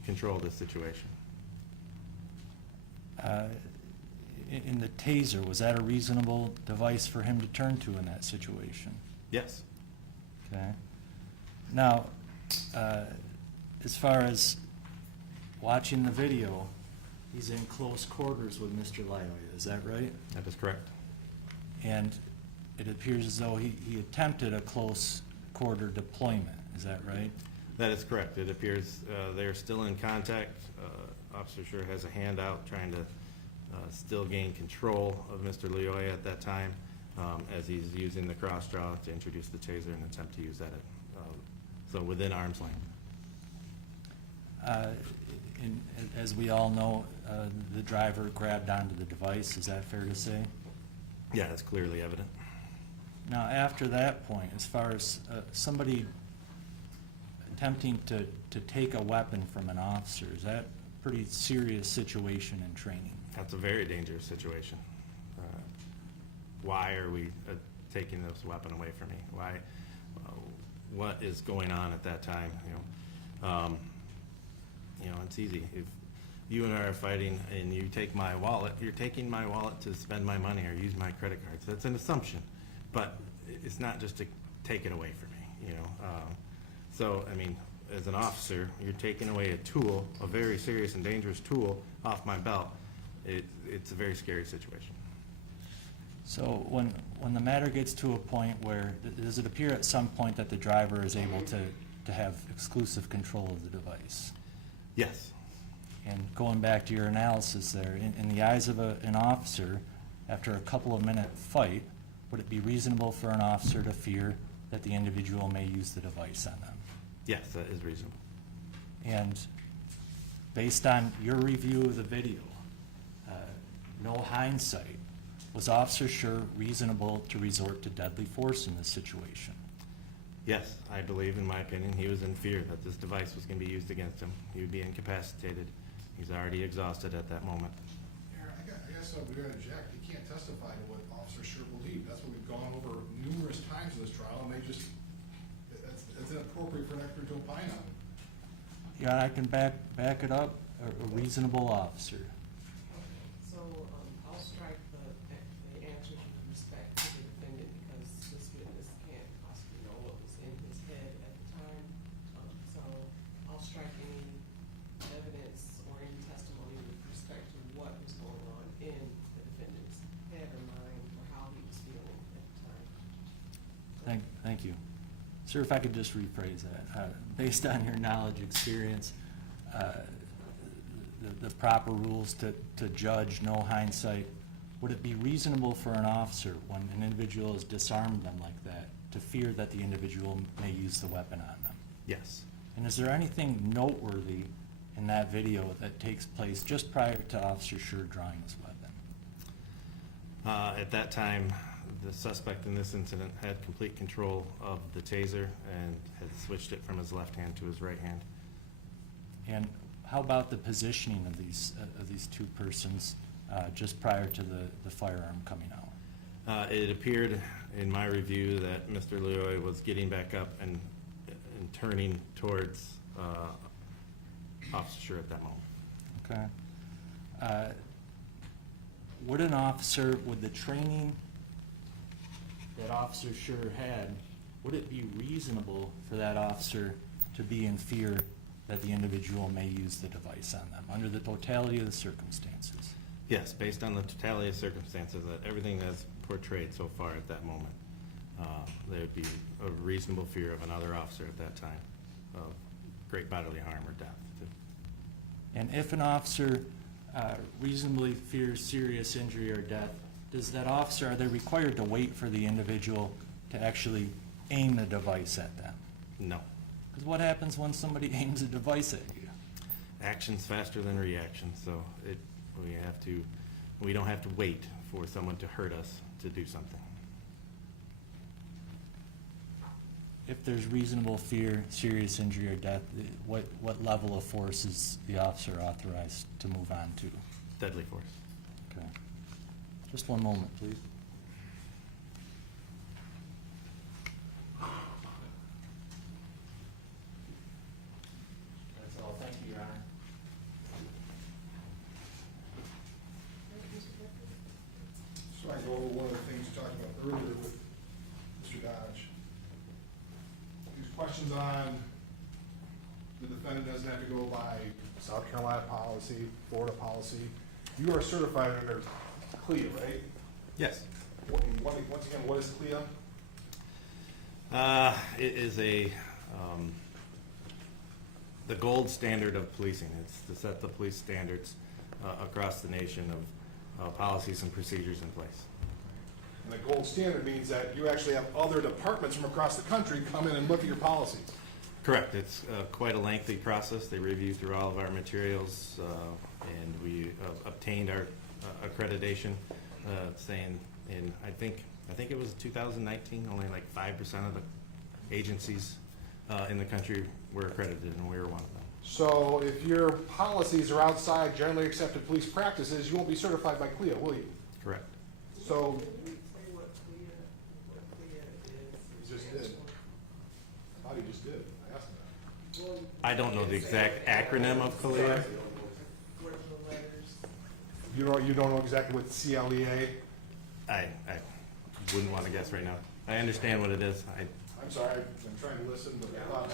control this situation. In the Taser, was that a reasonable device for him to turn to in that situation? Yes. Okay. Now, as far as watching the video, he's in close quarters with Mr. Lyoya, is that right? That is correct. And it appears as though he attempted a close quarter deployment, is that right? That is correct. It appears they're still in contact. Officer Schurr has a hand out trying to still gain control of Mr. Lyoya at that time as he's using the cross draw to introduce the Taser and attempt to use that so within arm's length. As we all know, the driver grabbed onto the device, is that fair to say? Yeah, that's clearly evident. Now, after that point, as far as somebody attempting to take a weapon from an officer, is that a pretty serious situation in training? That's a very dangerous situation. Why are we taking this weapon away from me? Why? What is going on at that time? It's easy. If you and I are fighting and you take my wallet, you're taking my wallet to spend my money or use my credit cards. That's an assumption, but it's not just to take it away from me. So I mean, as an officer, you're taking away a tool, a very serious and dangerous tool, off my belt. It's a very scary situation. So when the matter gets to a point where, does it appear at some point that the driver is able to have exclusive control of the device? Yes. And going back to your analysis there, in the eyes of an officer, after a couple of minute fight, would it be reasonable for an officer to fear that the individual may use the device on them? Yes, that is reasonable. And based on your review of the video, no hindsight, was Officer Schurr reasonable to resort to deadly force in this situation? Yes, I believe, in my opinion, he was in fear that this device was going to be used against him. He would be incapacitated. He's already exhausted at that moment. Aaron, I guess we're going to object. He can't testify to what Officer Schurr believed. That's what we've gone over numerous times in this trial, and they just, it's inappropriate for an expert to opine on it. Yeah, I can back it up, a reasonable officer. So, I'll strike the answer with respect to the defendant because this witness can't possibly know what was in his head at the time. So I'll strike any evidence or any testimony with respect to what was going on in the defendant's head or mind or how he was feeling at the time. Thank you. Sir, if I could just rephrase that. Based on your knowledge, experience, the proper rules to judge, no hindsight, would it be reasonable for an officer, when an individual has disarmed them like that, to fear that the individual may use the weapon on them? Yes. And is there anything noteworthy in that video that takes place just prior to Officer Schurr drawing his weapon? At that time, the suspect in this incident had complete control of the taser and had switched it from his left hand to his right hand. And how about the positioning of these two persons just prior to the firearm coming out? It appeared in my review that Mr. Leroy was getting back up and turning towards Officer Schurr at that moment. Okay. Would an officer, with the training that Officer Schurr had, would it be reasonable for that officer to be in fear that the individual may use the device on them, under the totality of the circumstances? Yes, based on the totality of circumstances, everything that's portrayed so far at that moment, there would be a reasonable fear of another officer at that time of great bodily harm or death. And if an officer reasonably fears serious injury or death, does that officer, are they required to wait for the individual to actually aim the device at them? No. Because what happens when somebody aims a device at you? Action's faster than reaction, so we don't have to wait for someone to hurt us to do something. If there's reasonable fear, serious injury or death, what level of force is the officer authorized to move on to? Deadly force. Okay. Just one moment, please. That's all. Thank you, Your Honor. So I go over one of the things you talked about earlier with Mr. Dodge. These questions on the defendant doesn't have to go by South Carolina policy, Florida policy. You are certified under CLIA, right? Yes. Once again, what is CLIA? It is the gold standard of policing. It's to set the police standards across the nation of policies and procedures in place. And the gold standard means that you actually have other departments from across the country come in and look at your policies. Correct. It's quite a lengthy process. They review through all of our materials, and we obtained our accreditation saying I think it was 2019, only like 5% of the agencies in the country were accredited, and we were one of them. So if your policies are outside generally accepted police practices, you won't be certified by CLIA, will you? Correct. So Did we say what CLIA is? you just did. I thought you just did. I asked him Well, I don't know the exact acronym of CLIA. what are the letters? that. You don't know exactly what CLEA? I wouldn't want to guess right now. I understand what it is. I'm sorry, I'm trying to listen, but I thought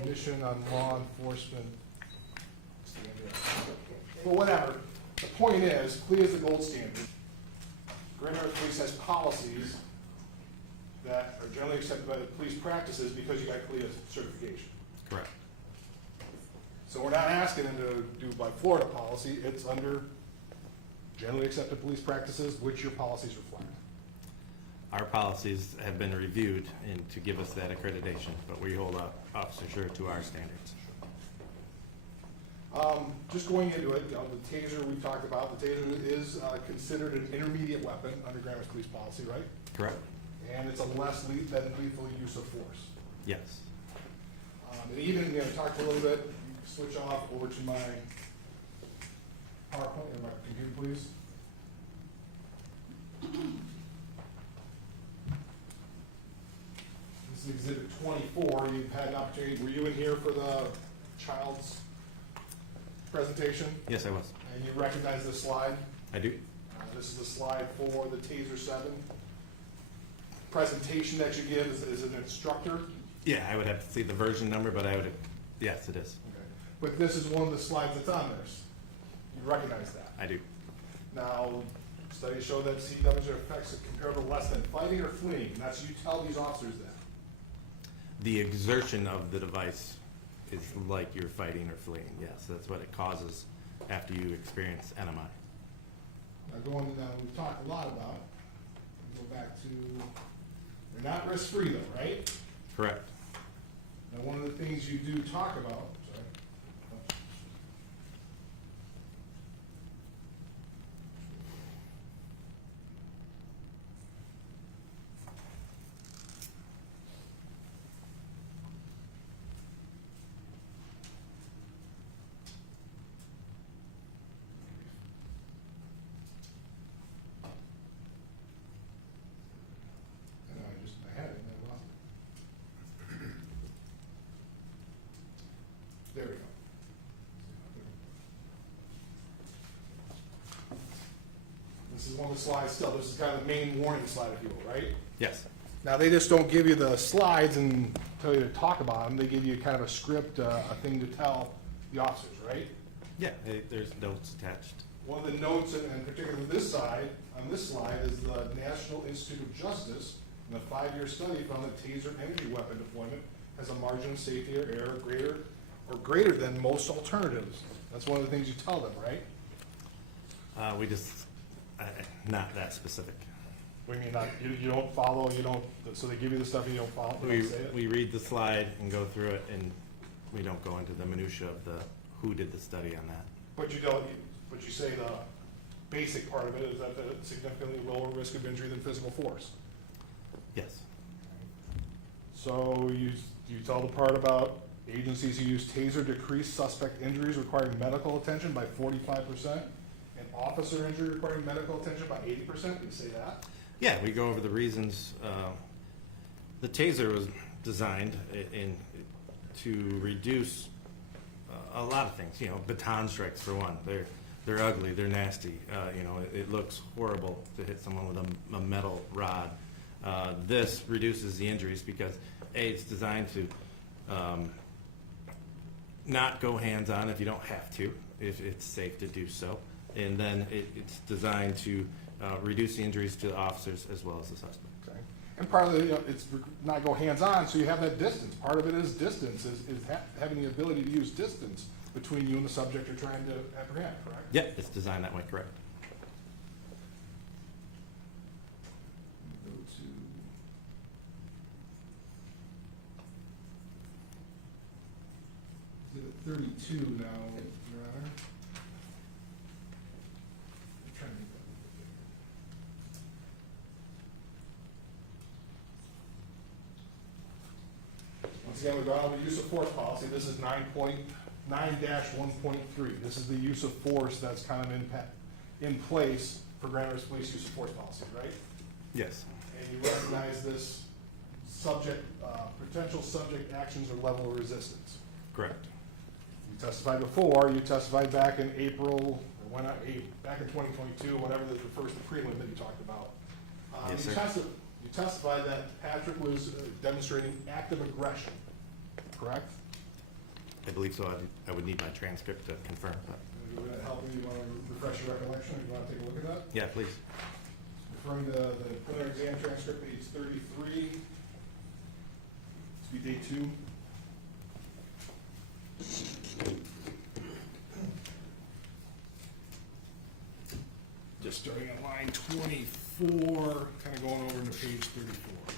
Commission on Law Enforcement. Well, whatever. The point is, CLIA is the gold standard. Grand Rapids Police has policies that are generally accepted by the police practices because you got CLIA certification. Correct. So we're not asking them to do by Florida policy, it's under generally accepted police practices, which your policies reflect. Our policies have been reviewed and to give us that accreditation, but we hold Officer Schurr to our standards. Just going into it, the taser we talked about, the taser is considered an intermediate weapon under Grand Rapids Police policy, right? Correct? And it's a less than lethal use of force. Yes. And even, talked a little bit, you can switch off over to my PowerPoint or my computer, please. This is exhibit 24. You've had an opportunity, were you in here for the child's presentation? Yes, I was. And you recognize this slide? I do. This is the slide for the Taser 7. Presentation that you give is an instructor. Yeah, I would have to see the version number, but I would, yes, it is. Okay. But this is one of the slides that's on there. You recognize that? I do. Now, studies show that CWs are effects comparable to less than fighting or fleeing, and that's you tell these officers that. The exertion of the device is like you're fighting or fleeing. Yes, that's what it causes after you experience NMI. Now we've talked a lot about, go back to, they're not risk-free though, right? Correct. Now, one of the things you do talk about, sorry. I had it and I lost it. There we go. This is one of the slides still. This is kind of the main warning slide, if you will, right? Yes. Now, they just don't give you the slides and tell you to talk about them. They give you kind of a script, a thing to tell the officers, right? Yeah, there's notes attached. One of the notes, and particularly this side, on this slide, is the National Institute of Justice, in a 5-year study found that taser energy weapon deployment has a margin of safety or error greater than most alternatives. That's one of the things you tell them, right? We just, not that specific. What do you mean, you don't follow, so they give you the stuff and you don't follow, you don't say it? We read the slide and go through it, and we don't go into the minutia of who did the study on that. But you don't, but you say the basic part of it is that the significantly lower risk of injury than physical force. Yes. So you tell the part about agencies who use taser decrease suspect injuries requiring medical attention by 45%, and officer injury requiring medical attention by 80%. You say that? Yeah, we go over the reasons. The taser was designed to reduce a lot of things. Baton strikes for one. They're ugly. They're nasty. It looks horrible to hit someone with a metal rod. This reduces the injuries because it's designed to not go hands-on if you don't have to, if it's safe to do so, and then it's designed to reduce the injuries to the officers as well as the suspect. Okay. And part of it, it's not go hands-on, so you have that distance. Part of it is distance, is having the ability to use distance between you and the subject you're trying to apprehend, correct? Yeah, it's designed that way, correct. Go to exhibit 32 now, Your Honor. I'm trying to make that a little bit bigger. Once again, we go on with use of force policy. This is 9.9-1.3. This is the use of force that's kind of in place for Grand Rapids Police use of force policy, right? Yes. And you recognize this subject, potential subject actions or level of resistance. Correct. You testified before, you testified back in April, or back in 2022, whatever the first prelim that you talked about. Yes, You sir. You testified that Patrick was demonstrating active aggression, correct? I believe so. I would need my transcript to confirm. But Would that help you? You want to refresh your recollection? You want to take a look at that? yeah, please. Referring to the preliminary exam transcript, page 33, to be day 2. Just starting at line 24, kind of going over into page 34.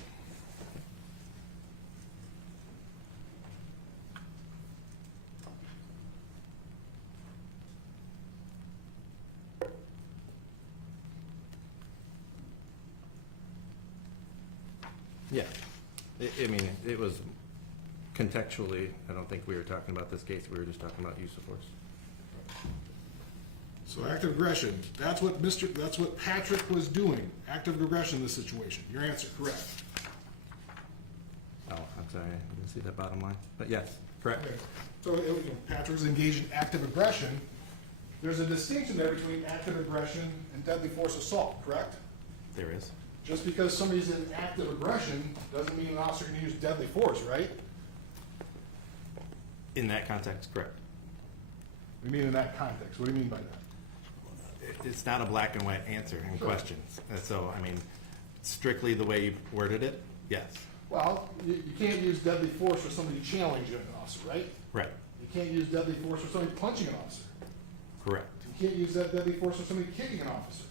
Yeah. I mean, it was contextually, I don't think we were talking about this case, we were just talking about use of force. So active aggression, that's what Patrick was doing, active aggression in this situation. Your answer, correct. Oh, I'm sorry, I didn't see that bottom line, but yes, correct. Okay. So Patrick was engaged in active aggression. There's a distinction there between active aggression and deadly force assault, correct? There is. Just because somebody's in active aggression doesn't mean an officer can use deadly force, right? In that context, correct. What do you mean in that context? What do you mean by that? It's not a black and white answer in Sure. questions. So, I mean, strictly the way you worded it, yes. Well, you can't use deadly force for somebody challenging an officer, right? Right, You can't use deadly force for somebody punching an officer. correct. You can't use that deadly force for somebody kicking an officer.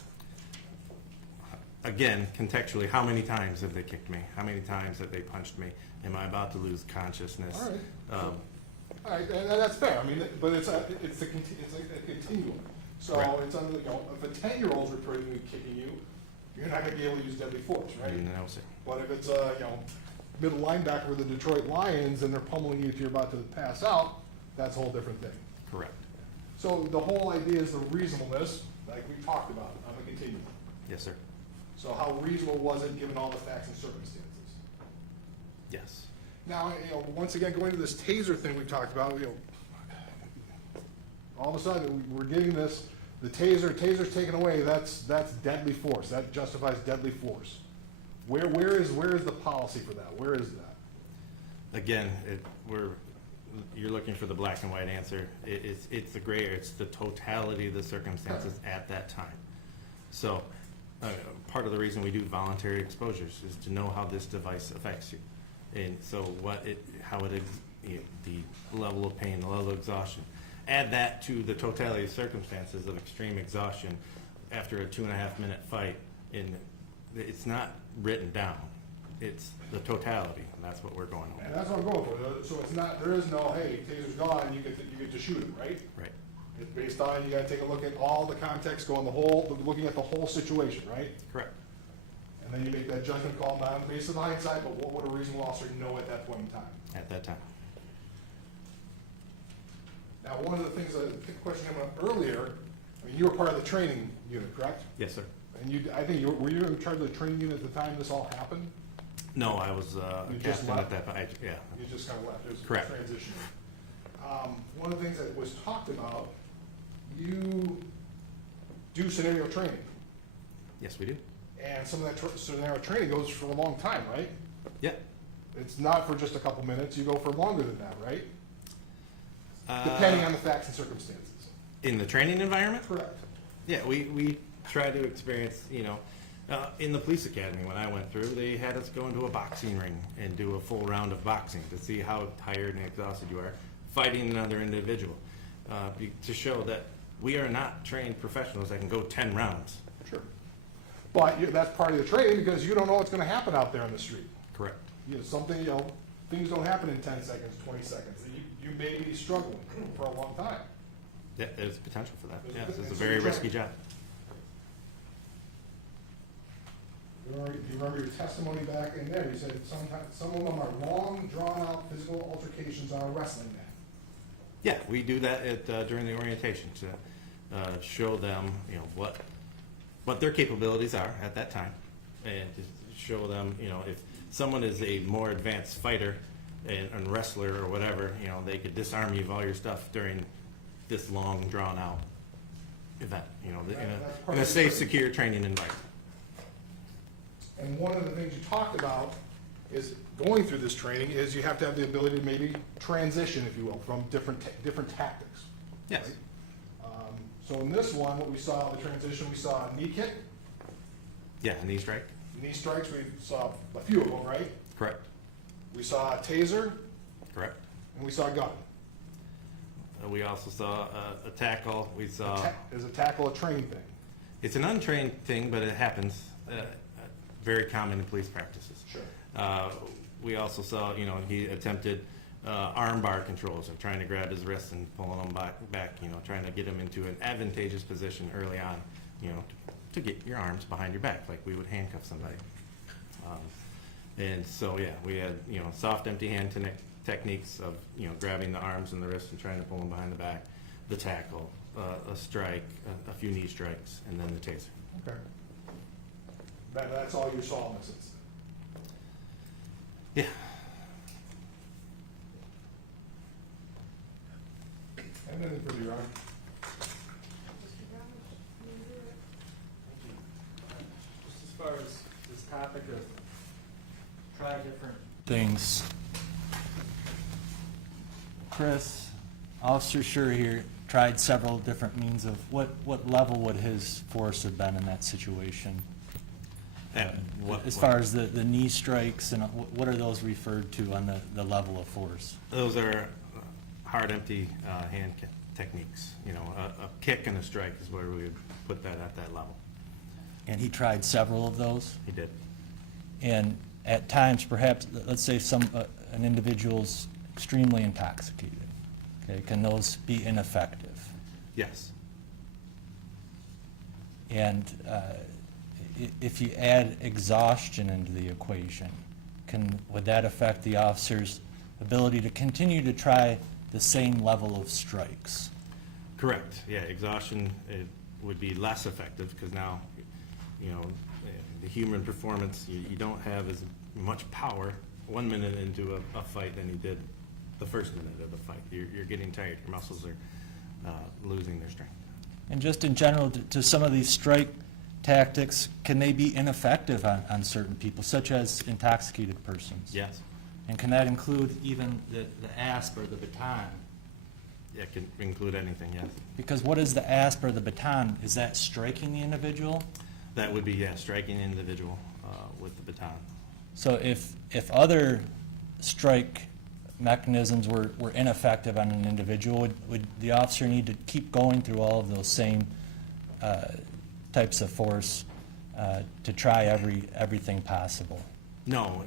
Again, contextually, how many times have they kicked me? How many times have they punched me? Am I about to lose consciousness? All right. Um, All right, and that's fair. I mean, but it's a continuum. So Right. it's under, if a 10-year-old's reporting kicking you, you're not gonna be able to use deadly force, right? No, sir. But if it's a, middle linebacker with the Detroit Lions and they're pummeling you till you're about to pass out, that's a whole different thing. Correct. So the whole idea is the reasonableness, like we talked about, on the continuum. Yes, sir. So how reasonable was it, given all the facts and circumstances? Yes. Now, once again, going to this taser thing we talked about, all of a sudden, we're getting this, the taser's taken away, that's deadly force, that justifies deadly force. Where is the policy for that? Where is that? Again, you're looking for the black and white answer. It's the gray area. It's the totality of the circumstances at that time. So, part of the reason we do voluntary exposures is to know how this device affects you. And so the level of pain, the level of exhaustion. Add that to the totality of circumstances of extreme exhaustion after a 2.5-minute fight, and it's not written down. It's the totality, and that's what we're going on. And that's what I'm going for. So it's not, there is no, hey, taser's gone, you get to shoot him, right? Right. It's based on, you gotta take a look at all the context, looking at the whole situation, right? Correct. And then you make that judgment call, not based on hindsight, but what would a reasonable officer know at that point in time? At that time. Now, one of the things, the question came up earlier, I mean, you were part of the training unit, correct? Yes, sir. And I think were you in charge of the training unit at the time this all happened? No, I was a You just captain at left? that, but yeah. You just kind of left, it was Correct. transition. One of the things that was talked about, you do scenario training, Yes, we do. and some of that scenario training goes for a long time, right? Yeah. It's not for just a couple minutes, you go for longer than that, right? Depending on the facts and circumstances. In the training environment? Correct. Yeah, we try to experience, in the police academy, when I went through, they had us go into a boxing ring and do a full round of boxing to see how tired and exhausted you are fighting another individual, to show that we are not trained professionals that can go 10 rounds. Sure. But that's part of the training, because you don't know what's gonna happen out there on the street. Correct. Things don't happen in 10 seconds, 20 seconds. You may be struggling for a long time. Yeah, there's potential for that. There's Yes, it's a it's very a risky job. job. Do you remember your testimony back in there? You said sometimes, some of them are long, drawn-out physical altercations on a wrestling mat. Yeah, we do that during the orientation to show them, what their capabilities are at that time, and to show them, if someone is a more advanced fighter and wrestler or whatever, they could disarm you of all your stuff during this long, drawn-out event, in a safe, secure training environment. And one of the things you talked about is going through this training is you have to have the ability to maybe transition, if you will, from different tactics. Yes. right? So in this one, what we saw, the transition, we saw a knee kick, Yeah, knee strike. knee strikes, we saw a few of them, right? Correct. We saw a taser, Correct. and we saw a gun. We also saw a tackle. We saw. Is a tackle a training thing? It's an untrained thing, but it happens. Very common in police practices. Sure. We also saw, he attempted arm bar controls of trying to grab his wrists and pulling them back, trying to get him into an advantageous position early on, to get your arms behind your back, like we would handcuff somebody. And so, yeah, we had, soft empty hand techniques of, grabbing the arms and the wrists and trying to pull them behind the back, the tackle, a strike, a few knee strikes, and then the taser. Okay. That's all you saw in this incident? Yeah. And then for you, Ron? Mr. Goodrich, you do it? Just as far as this topic of try different things. Chris, Officer Schurr here tried several different means of what level would his force have been in that situation? As far as the knee strikes, and what are those referred to on the level of force? Those are hard empty hand techniques. A kick and a strike is where we would put that at that level. And he tried several of those? He did. And at times, perhaps, let's say an individual's extremely intoxicated, okay, can those be ineffective? Yes. And if you add exhaustion into the equation, would that affect the officer's ability to continue to try the same level of strikes? Correct. Yeah, exhaustion, it would be less effective because now, the human performance, you don't have as much power 1 minute into a fight than you did the first minute of the fight. You're getting tired. Your muscles are losing their strength. And just in general, to some of these strike tactics, can they be ineffective on certain people, such as intoxicated persons? Yes. And can that include even the asp or the baton? Yeah, it can include anything, yes. Because what is the asp or the baton? Is that striking the individual? That would be, striking an individual with the baton. So if other strike mechanisms were ineffective on an individual, would the officer need to keep going through all of those same types of force to try everything possible? No.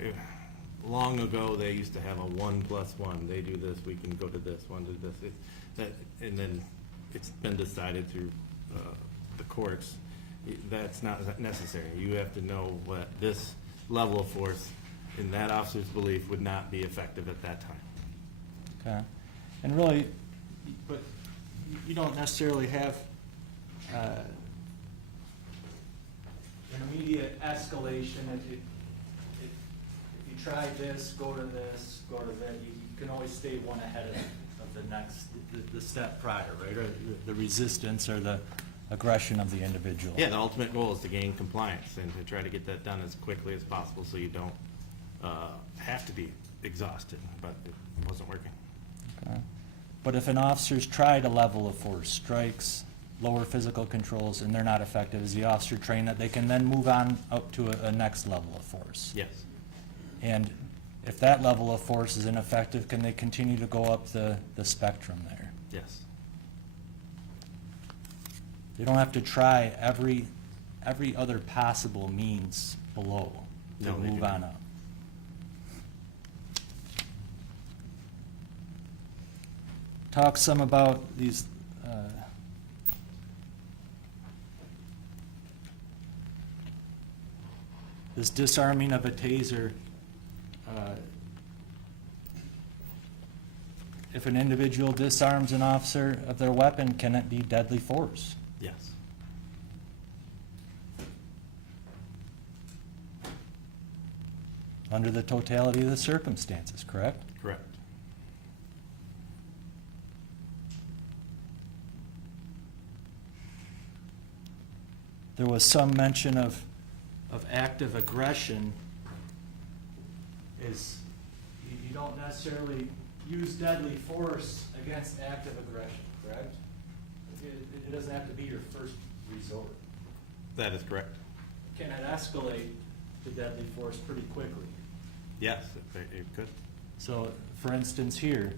Long ago, they used to have a 1+1. They do this, we can go to this, one to this. And then it's been decided through the courts, that's not necessary. You have to know what this level of force, in that officer's belief, would not be effective at that time. Okay. And really, but you don't necessarily have an immediate escalation. If you try this, go to this, go to that, you can always stay one ahead of the next, the step prior, right? Or the resistance or the aggression of the individual. Yeah, the ultimate goal is to gain compliance and to try to get that done as quickly as possible so you don't have to be exhausted, but it wasn't working. Okay. But if an officer's tried a level of force, strikes, lower physical controls, and they're not effective, is the officer trained that they can then move on up to a next level of force? Yes. And if that level of force is ineffective, can they continue to go up the spectrum there? Yes. They don't have to try every other possible means below to No, they move do on not. up. Talk some about these this disarming of a taser. If an individual disarms an officer of their weapon, can it be deadly force? Yes. Under the totality of the circumstances, correct? Correct. There was some mention of active aggression. Is you don't necessarily use deadly force against active aggression, correct? It doesn't have to be your first resort. That is correct. Can it escalate to deadly force pretty quickly? Yes, it could. So, for instance, here,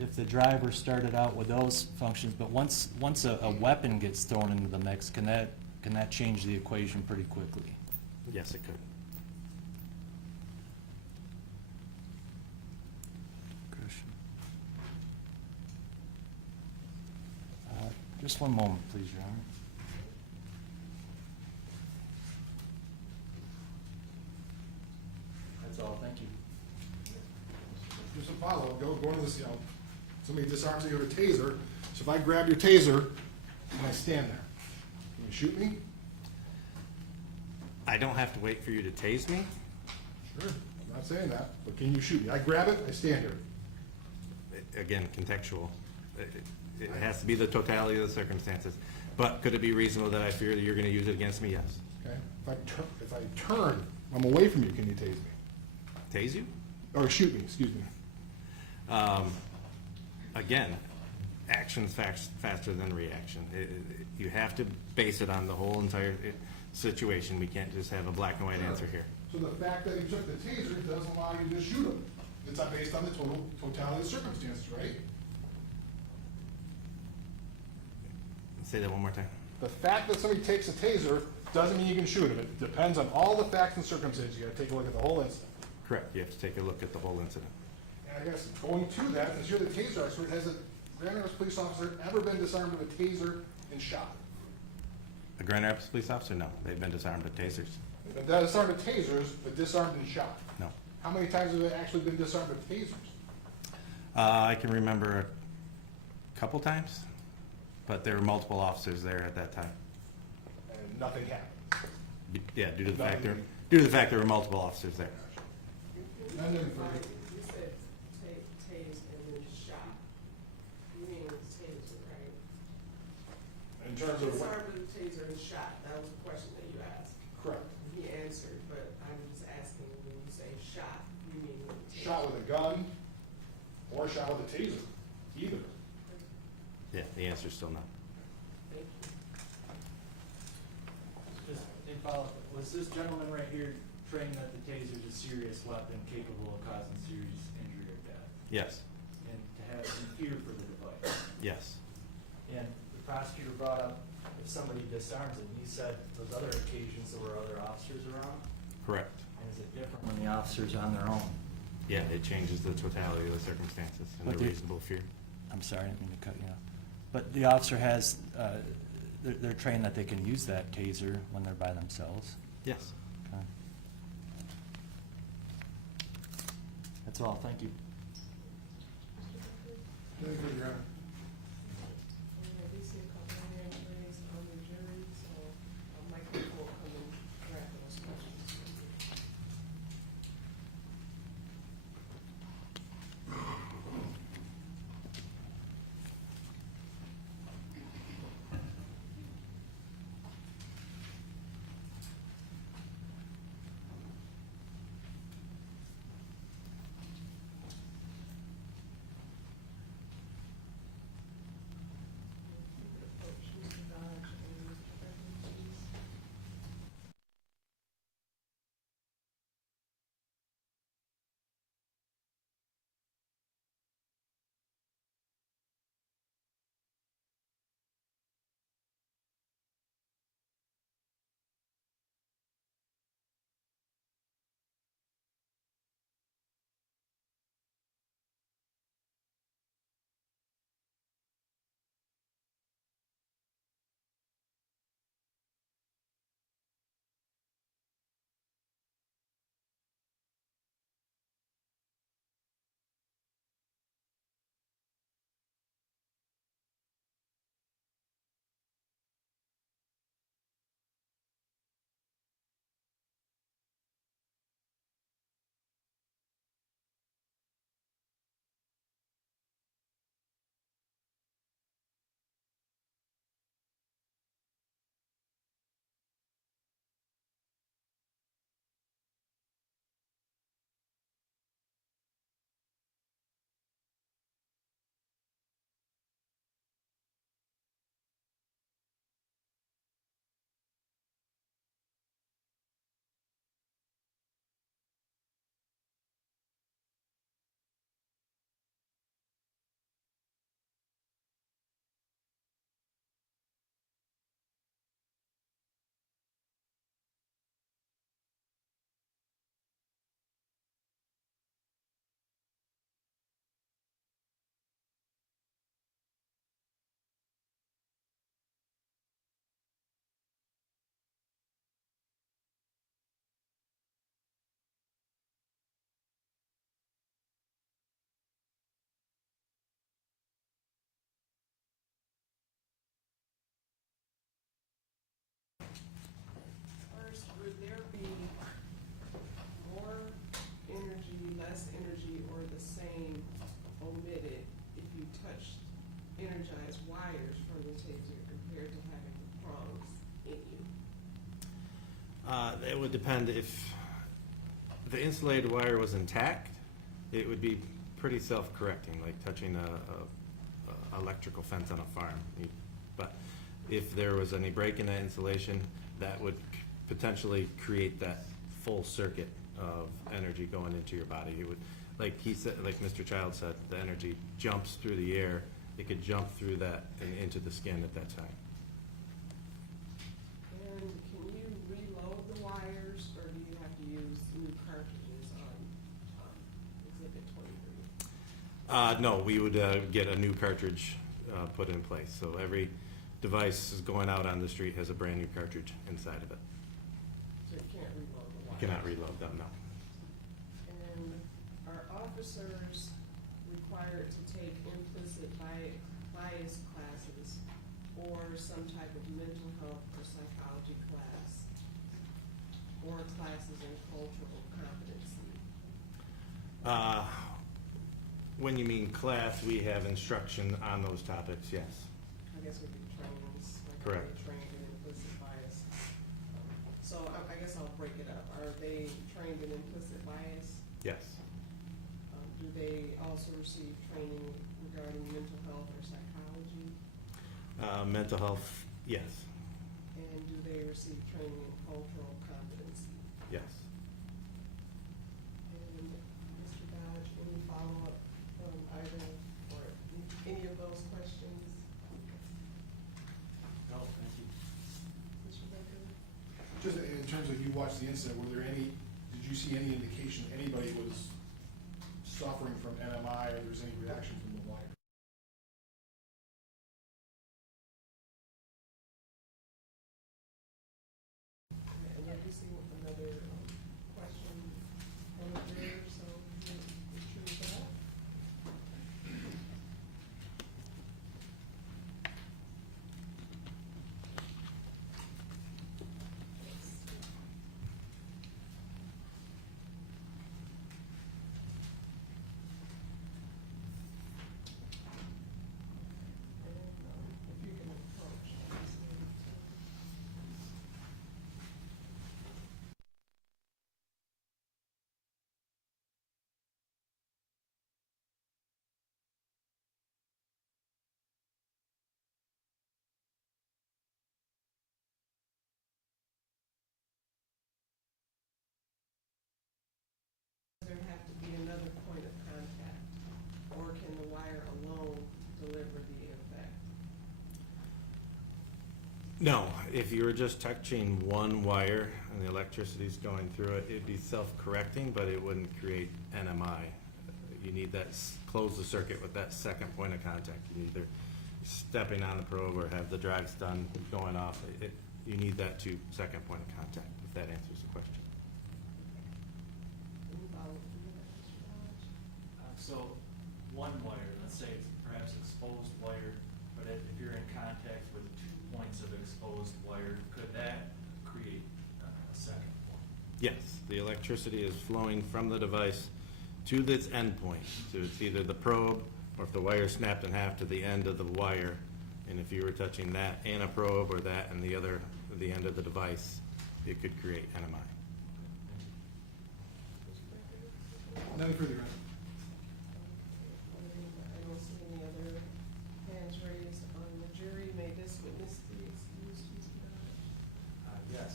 if the driver started out with those functions, but once a weapon gets thrown into the mix, can that change the equation pretty quickly? Yes, it could. Just one moment, please, Your Honor. follow, going to this, somebody disarms you with a taser, so if I grab your taser and I stand there, can you shoot me? I don't have to wait for you to tase me. Sure, I'm not saying that, but can you shoot me? I grab it, I stand here. Again, contextual. It has to be the totality of the circumstances. But could it be reasonable that I fear that you're gonna use it against me? Yes. Okay? If I turn, I'm away from you, can you tase me? Tase you? Or shoot me, excuse me. Again, action's faster than reaction. You have to base it on the whole entire situation. We can't just have a black and white answer here. So the fact that he took the taser doesn't allow you to shoot him. It's not based on the totality of the circumstances, right? Say that one more time. The fact that somebody takes a taser doesn't mean you can shoot him. It depends on all the facts and circumstances. You gotta take a look at the whole incident. Correct. You have to take a look at the whole incident. And I guess going to that, since you're the taser expert, has a Grand Rapids police officer ever been disarmed with a taser and shot? A Grand Rapids police officer? No. They've been disarmed with tasers. They've been disarmed with tasers, but disarmed and shot. No. How many times have they actually been disarmed with tasers? I can remember a couple times, but there were multiple officers there at that time. And nothing happened. Yeah, due to the fact there were multiple officers there. Nothing You for said tase and then shot. You mean taser, right? in terms of what, Disarmed with a taser and shot, that was the question that you asked. correct. He answered, but I'm just asking, when you say shot, you mean with a taser? Shot with a gun or shot with a taser, either. Yeah, the answer's still no. Thank you. Just in follow-up, was this gentleman right here trained that the taser is a serious weapon capable of causing serious injury or death? Yes. And to have some fear for the device? Yes. And the prosecutor brought up if somebody disarms it, and he said those other occasions there were other officers around? Correct. And is it different when the officer's on their own? Yeah, it changes the totality of the circumstances and But the the- reasonable fear. I'm sorry, I didn't mean to cut you off. But the officer has, they're trained that they can use that taser when they're by themselves? Yes. Okay. That's all, thank you. Thank you, Your Honor. And we see a couple of hands raised on the jury, so Michael will come and grab those questions. It would depend if the insulated wire was intact, it would be pretty self-correcting, like touching a electrical fence on a farm. But if there was any break in that insulation, that would potentially create that full circuit of energy going into your body. It would, like he said, like Mr. Child said, the energy jumps through the air. It could jump through that and into the skin at that time. And can you reload the wires, or do you have to use new cartridges on exhibit 23? No, we would get a new cartridge put in place. So every device is going out on the street has a brand new cartridge inside of it. So you can't reload the You wires? cannot reload them, no. And are officers required to take implicit bias classes or some type of mental health or psychology class, or classes in cultural competency? When you mean class, we have instruction on those topics, yes. I guess would be trainings, like are Correct. they trained in implicit bias? So I guess I'll break it up. Are they trained in implicit bias? Yes. Do they also receive training regarding mental health or psychology? Mental health, yes. And do they receive training in cultural competency? Yes. And Mr. Dodge, any follow-up from either or any of those questions? No, thank you. Mr. Baker? Just in terms of you watched the incident, did you see any indication anybody was suffering from NMI, or there's any reaction from the wire? And then we see another question from the rear, so you choose that. And if you can approach, please. There have to be another point of contact, or can the wire alone deliver the effect? No, if you were just touching one wire and the electricity's going through it, it'd be self-correcting, but it wouldn't create NMI. You need that, close the circuit with that second point of contact. You either stepping on the probe or have the drag stun going off. You need that second point of contact, if that answers the question. Any follow-up from that, Mr. Dodge? So, one wire, let's say it's perhaps exposed wire, but if you're in contact with 2 points of exposed wire, could that create a second point? Yes, the electricity is flowing from the device to this endpoint. So it's either the probe, or if the wire snapped in half, to the end of the wire. And if you were touching that and a probe, or that and the end of the device, it could create NMI. Nothing further, Your I don't see any other hands raised on the jury. May this witness be excused, Mr. Dodge? Yes.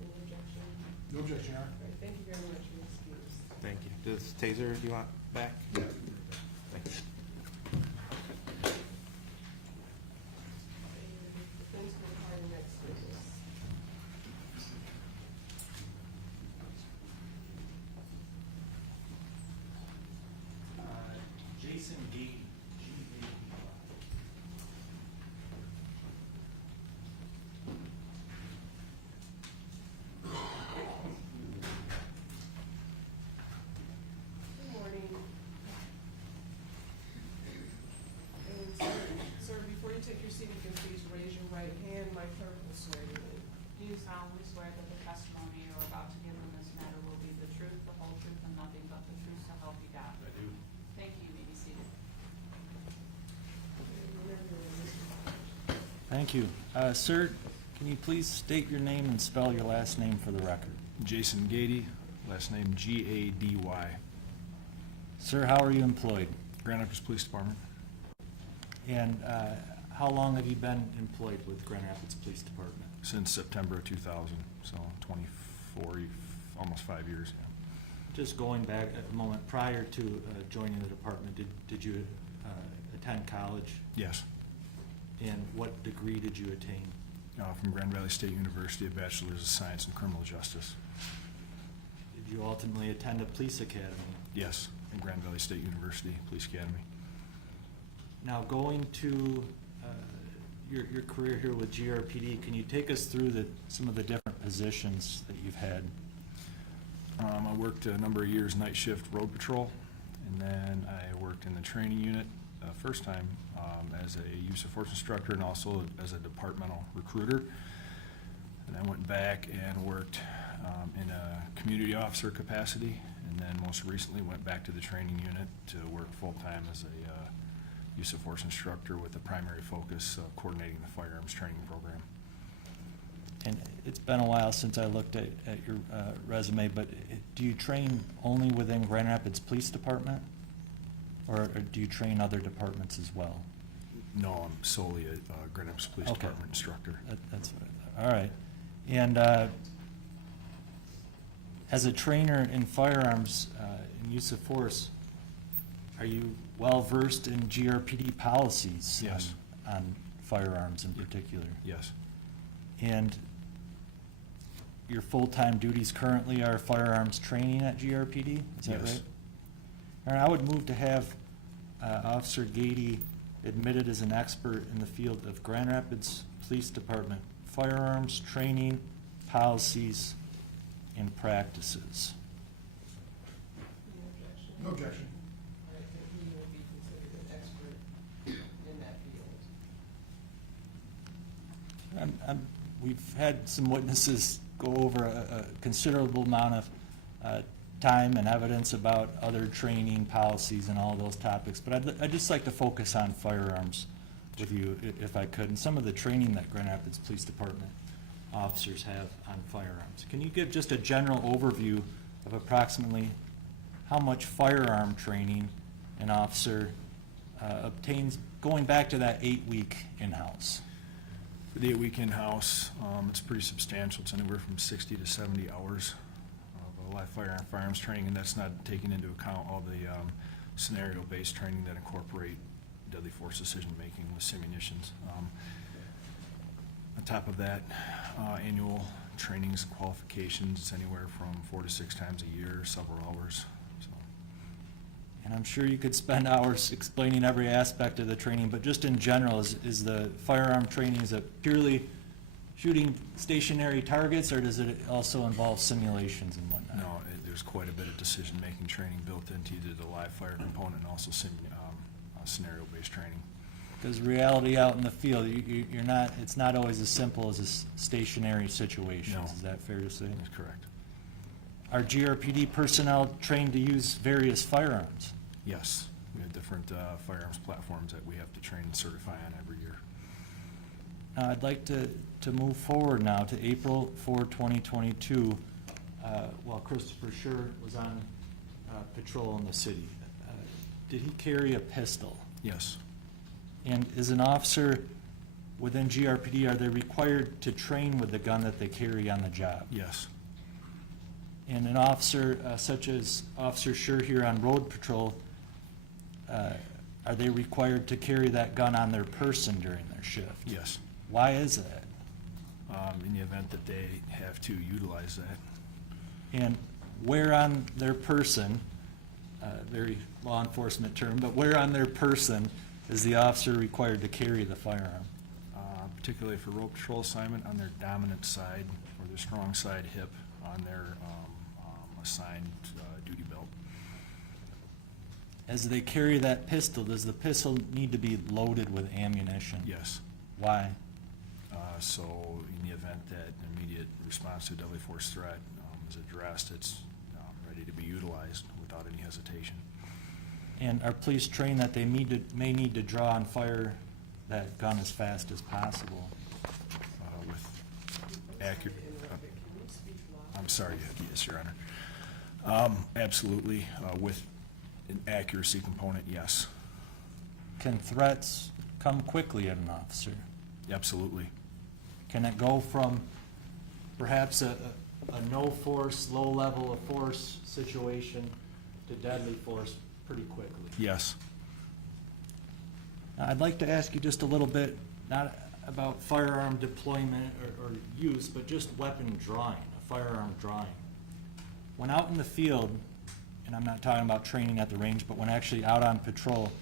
Any objection? Honor. No objection, Your Honor. All right, thank you very much, you're excused. Thank you. Does Taser, do you want back? Yeah. Thank you. Defense will call the next witness. Jason Gate, G-A-E-Y. Good morning. And sir, before you take your seat, you can please raise your right hand. My clerk will swear you in. Do you solemnly swear that the testimony you are about to give in this matter will be the truth, the whole truth, and nothing but the truth, so help you God? I do. Thank you. You may be seated. Whenever you're ready, Mr. Dodge. Thank you. Sir, Can you please state your name and spell your last name for the record? Jason Gady, last name Gady. Sir, how are you employed? Grand Rapids Police Department, And how long have you been employed with Grand Rapids Police Department? since September of 2000, so 24, almost 5 years. Yeah. Just going back a moment, prior to joining the department, did you attend college? Yes, And what degree did you attain? from Grand Valley State University, a Bachelor's of Science in Criminal Justice. Did you ultimately attend a police academy? Yes, in Grand Valley State University Police Academy. Now, going to your career here with GRPD, can you take us through some of the different positions that you've had? I worked a number of years night shift road patrol, and then I worked in the training unit first time as a use of force instructor and also as a departmental recruiter. And I went back and worked in a community officer capacity, and then most recently went back to the training unit to work full-time as a use of force instructor with a primary focus of coordinating the firearms training program. And it's been a while since I looked at your resume, but do you train only within Grand Rapids Police Department? Or do you train other departments as well? No, I'm solely a Grand Rapids Police Okay. Department instructor. That's what I thought. All right. And as a trainer in firearms and use of force, are you well-versed in GRPD policies? Yes. On firearms in particular? Yes, And your full-time duties currently are firearms training at GRPD? Is that Yes. right? All right, I would move to have Officer Gady admitted as an expert in the field of Grand Rapids Police Department firearms training, policies, and practices. Any objection? No objection. I think he will be considered an expert in that field. We've had some witnesses go over a considerable amount of time and evidence about other training policies and all those topics, but I'd just like to focus on firearms with you, if I could, and some of the training that Grand Rapids Police Department officers have on firearms. Can you give just a general overview of approximately how much firearm training an officer obtains, going back to that 8-week in-house? for the 8-week in-house, it's pretty substantial. It's anywhere from 60 to 70 hours of live firearms training, and that's not taking into account all the scenario-based training that incorporate deadly force decision-making with simunitions. On top of that, annual trainings and qualifications, it's anywhere from 4 to 6 times a year, several hours. So, And I'm sure you could spend hours explaining every aspect of the training, but just in general, is the firearm training, is it purely shooting stationary targets, or does it also involve simulations and whatnot? no, there's quite a bit of decision-making training built into either the live fire component and also scenario-based training. Because reality out in the field, you're not, it's not always as simple as a stationary situation. No. Is that fair to say? That's correct. Are GRPD personnel trained to use various firearms? Yes, we have different firearms platforms that we have to train and certify on every year. Now, I'd like to move forward now to April 4, 2022, while Christopher Schurr was on patrol in the city. Did he carry a pistol? Yes, And as an officer within GRPD, are they required to train with the gun that they carry on the job? yes, And an officer such as Officer Schurr here on road patrol, are they required to carry that gun on their person during their shift? yes. Why is that? In the event that they have to utilize that. And where on their person, very law enforcement term, but where on their person is the officer required to carry the firearm? Particularly for road patrol assignment, on their dominant side or their strong side hip on their assigned duty belt. As they carry that pistol, does the pistol need to be loaded with ammunition? Yes. Why? So in the event that immediate response to a deadly force threat is addressed, it's ready to be utilized without any hesitation. And are police trained that they may need to draw and fire that gun as fast as possible? With accurate. Interrupt it. Can you speak louder? I'm sorry, yes, Your Honor. Absolutely, with an accuracy component, yes, Can threats come quickly at an officer? absolutely. Can it go from perhaps a no force, low level of force situation to deadly force pretty quickly? Yes. Now, I'd like to ask you just a little bit, not about firearm deployment or use, but just weapon drawing, a firearm drawing. When out in the field, and I'm not talking about training at the range, but when actually out on patrol,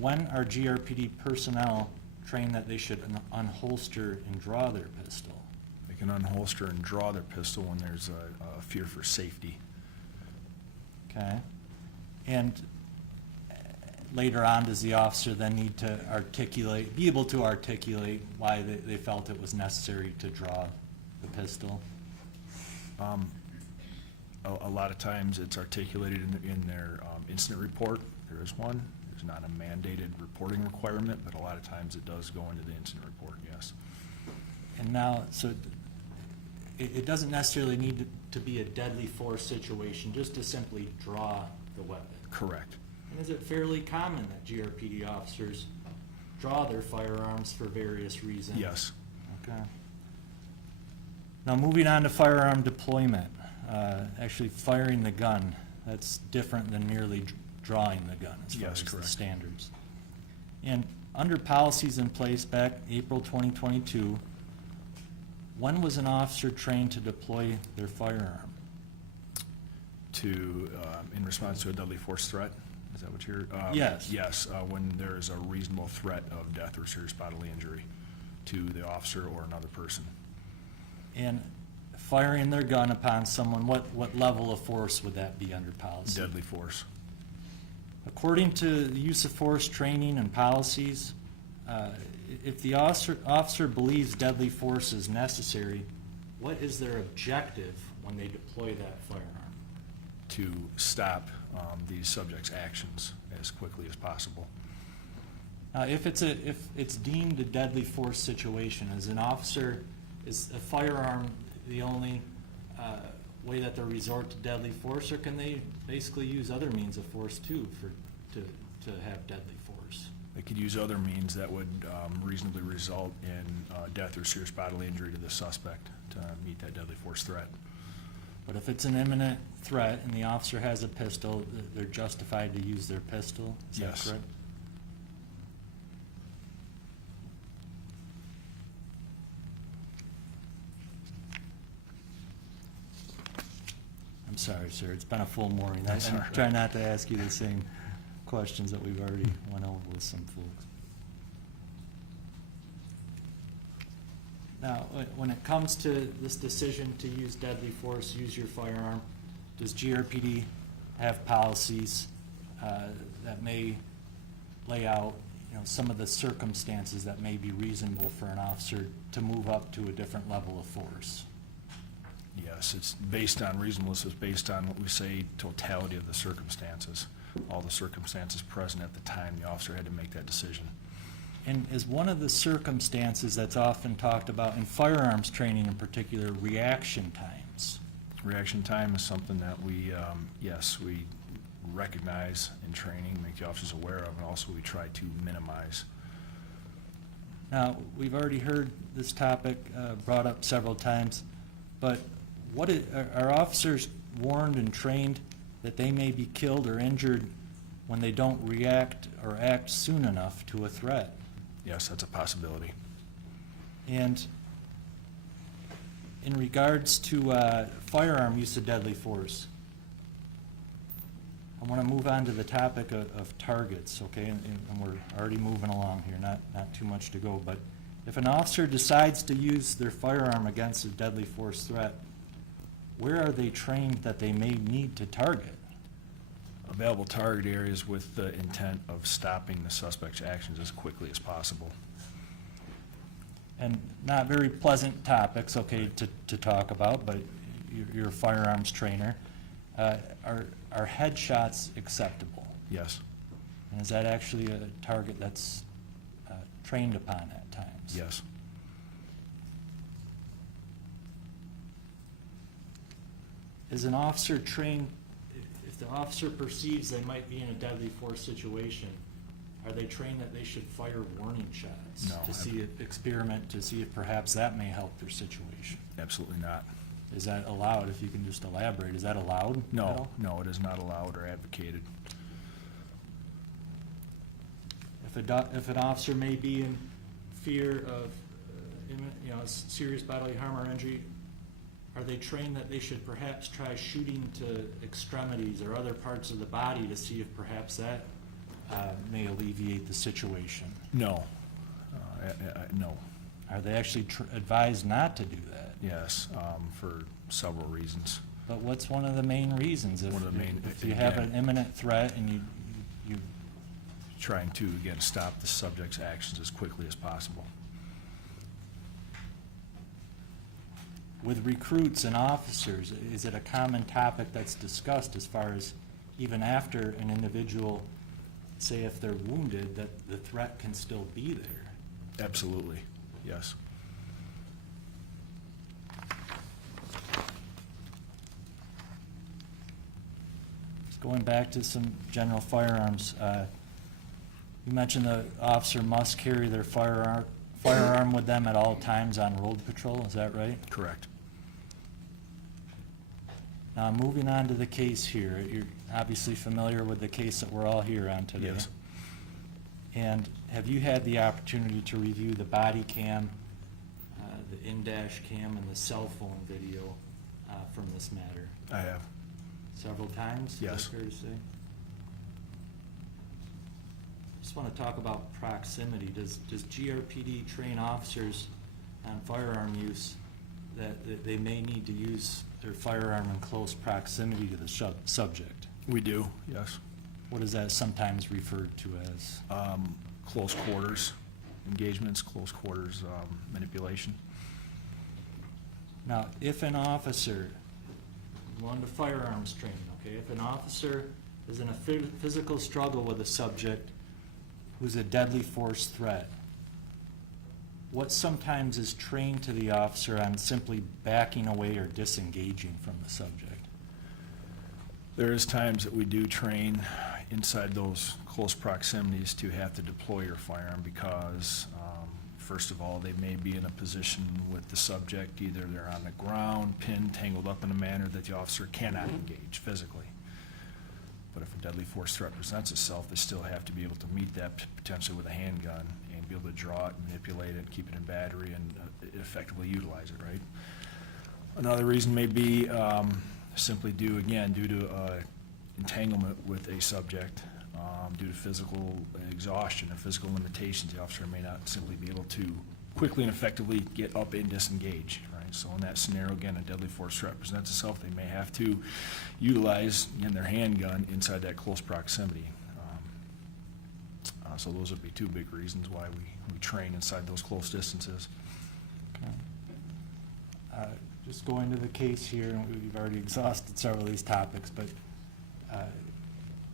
when are GRPD personnel trained that they should unholster and draw their pistol? They can unholster and draw their pistol when there's a fear for safety. Okay? And later on, does the officer then need to be able to articulate why they felt it was necessary to draw the pistol? A lot of times it's articulated in their incident report. There is one. There's not a mandated reporting requirement, but a lot of times it does go into the incident report, yes. And now, so it doesn't necessarily need to be a deadly force situation, just to simply draw the weapon. Correct. And is it fairly common that GRPD officers draw their firearms for various reasons? Yes. Okay. Now, moving on to firearm deployment, actually firing the gun, that's different than merely drawing the gun as far Yes, as the correct. standards. And under policies in place back April 2022, when was an officer trained to deploy their firearm? In response to a deadly force threat? Is that what you're? Yes. Yes, when there is a reasonable threat of death or serious bodily injury to the officer or another person. And firing their gun upon someone, what level of force would that be under policy? Deadly force. According to the use of force training and policies, if the officer believes deadly force is necessary, what is their objective when they deploy that firearm? To stop these subjects' actions as quickly as possible. If it's deemed a deadly force situation, is a firearm the only way that they resort to deadly force, or can they basically use other means of force too to have deadly force? They could use other means that would reasonably result in death or serious bodily injury to the suspect to meet that deadly force threat. But if it's an imminent threat and the officer has a pistol, they're justified to use their pistol? Is that Yes. correct? I'm sorry, sir, it's been a full morning. That's all I'm right. trying not to ask you the same questions that we've already went over with some folks. Now, when it comes to this decision to use deadly force, use your firearm, does GRPD have policies that may lay out, some of the circumstances that may be reasonable for an officer to move up to a different level of force? Yes, it's based on reasonableness, it's based on what we say totality of the circumstances, all the circumstances present at the time the officer had to make that decision. And is one of the circumstances that's often talked about in firearms training in particular, reaction times? Reaction time is something that we recognize in training, make the officers aware of, and also we try to minimize. Now, we've already heard this topic brought up several times, but are officers warned and trained that they may be killed or injured when they don't react or act soon enough to a threat? Yes, that's a possibility. And in regards to firearm use of deadly force, I want to move on to the topic of targets, okay? And we're already moving along here, not too much to go. But if an officer decides to use their firearm against a deadly force threat, where are they trained that they may need to target? Available target areas with the intent of stopping the suspect's actions as quickly as possible. And not very pleasant topics, okay, to talk about, but you're a firearms trainer. Are headshots acceptable? Yes, And is that actually a target that's trained upon at times? yes. Is an officer trained, if the officer perceives they might be in a deadly force situation, are they trained that they should fire warning shots? No. To see, experiment, to see if perhaps that may help their situation? Absolutely not. Is that allowed? If you can just elaborate, is that allowed? at No, all? no, it is not allowed or advocated. If an officer may be in fear of, serious bodily harm or injury, are they trained that they should perhaps try shooting to extremities or other parts of the body to see if perhaps that may alleviate the situation? No. No. Are they actually advised not to do that? Yes, for several reasons. But what's one of the main reasons? One of the main- If you have again- an imminent threat and you Trying to, again, stop the subject's actions as quickly as possible. with recruits and officers, is it a common topic that's discussed as far as even after an individual, say if they're wounded, that the threat can still be there? Absolutely, yes. Just going back to some general firearms, you mentioned the officer must carry their firearm with them at all times on road patrol, is that right? Correct. Now, moving on to the case here, you're obviously familiar with the case that we're all here on today. Yes. And have you had the opportunity to review the body cam, the in-dash cam, and the cell phone video from this matter? I have. Several times? Yes. Is that fair to say? Just want to talk about proximity. Does GRPD train officers on firearm use that they may need to use their firearm in close proximity to the subject? We do, yes. What is that sometimes referred to as? Close quarters engagements, close quarters manipulation. Now, if an officer, going to firearms training, okay, if an officer is in a physical struggle with a subject who's a deadly force threat, what sometimes is trained to the officer on simply backing away or disengaging from the subject? There is times that we do train inside those close proximities to have to deploy your firearm because, first of all, they may be in a position with the subject, either they're on the ground, pinned, tangled up in a manner that the officer cannot engage physically. But if a deadly force threat presents itself, they still have to be able to meet that potentially with a handgun and be able to draw it, manipulate it, keep it in battery, and effectively utilize it, right? Another reason may be simply due to entanglement with a subject, due to physical exhaustion or physical limitations. The officer may not simply be able to quickly and effectively get up and disengage, right? So in that scenario, again, a deadly force threat presents itself. They may have to utilize, again, their handgun inside that close proximity. So those would be two big reasons why we train inside those close distances. Okay. Just going to the case here, and we've already exhausted several of these topics, but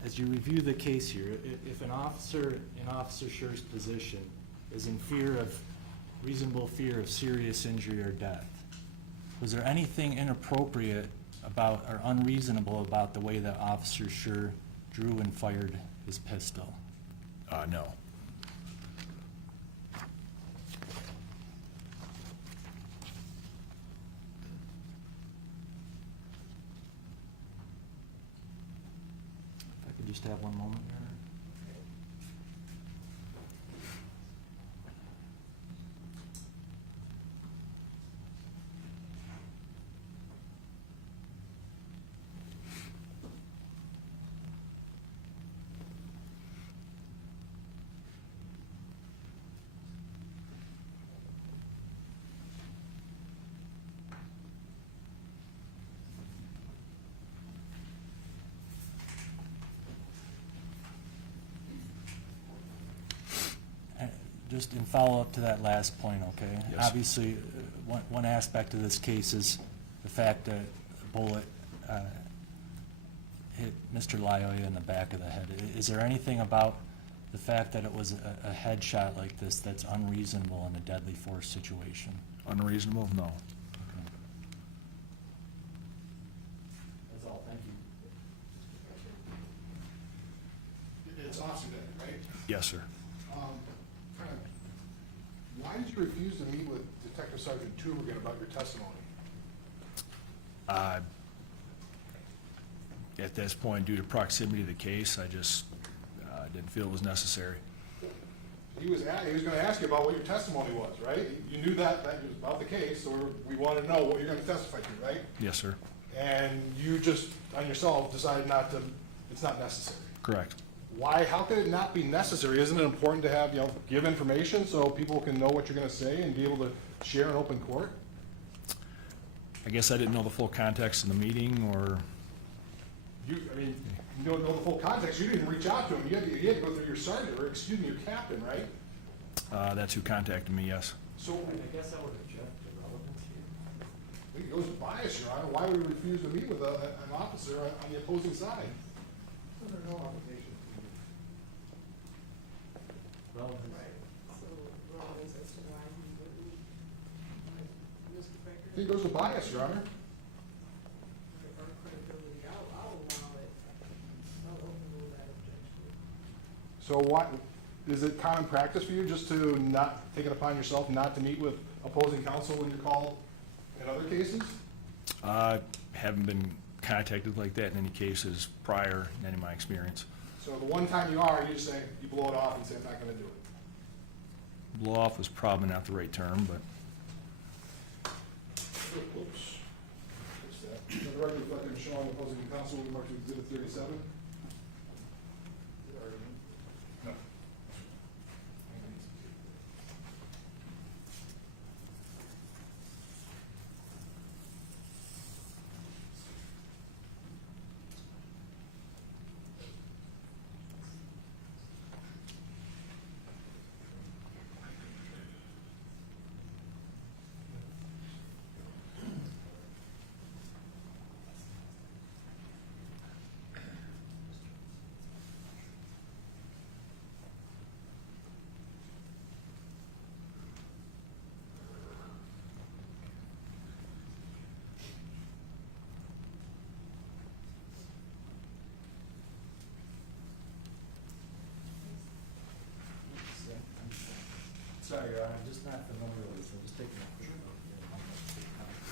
as you review the case here, if an officer in Officer Schurr's position is in reasonable fear of serious injury or death, was there anything inappropriate about or unreasonable about the way that Officer Schurr drew and fired his pistol? No. If I could just have one moment here. Just in follow-up to that last point, okay? Yes. Obviously, one aspect of this case is the fact that a bullet hit Mr. Lyoya in the back of the head. Is there anything about the fact that it was a headshot like this that's unreasonable in a deadly force situation? Unreasonable? No. it's Officer Day, right? Yes, sir. Kind of, why did you refuse to meet with Detective Sergeant Tubergen about your testimony? At this point, due to proximity to the case, I just didn't feel it was necessary. He was gonna ask you about what your testimony was, right? You knew that was about the case, so we wanted to know what you're gonna testify to, right? Yes, sir. And you just, on yourself, decided not to, it's not necessary. Correct. Why, how could it not be necessary? Isn't it important to have, give information so people can know what you're gonna say and be able to share in open court? I guess I didn't know the full context of the meeting, or, You don't know the full context, you didn't reach out to him, you had to go through your sergeant, or excuse me, your captain, right? that's who contacted me, yes. So, I guess I would object to relevancy. I think it goes to bias, Your Honor, why would we refuse to meet with an officer on the opposing side? Under no obligation. Relevance. Right, so relevance as to why he wouldn't, Mr. Baker? I think it goes to bias, Your Honor. Or credibility, I'll allow it, I'll overrule that objection. So what, is it common practice for you just to not take it upon yourself not to meet with opposing counsel when you're called in other cases? Haven't been contacted like that in any cases prior in any of my experience. So the one time you are, you just say, you blow it off and say, I'm not gonna do it. Blow off was probably not the right term, but Oops. Fix that. For the record, reflecting Sean, opposing counsel, we marked to exhibit 37. No. Sorry, Your Honor, I'm just not familiar with this, I'm just taking a quick look here.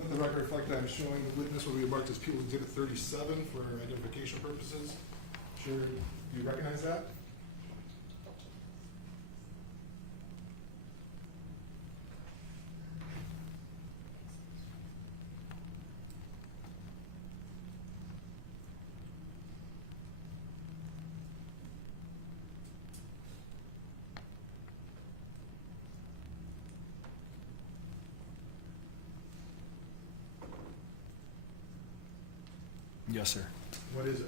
Let the record reflect that I'm showing the witness will be marked as People's Exhibit 37 for identification purposes. Sure, you recognize that? yes, sir. What is it?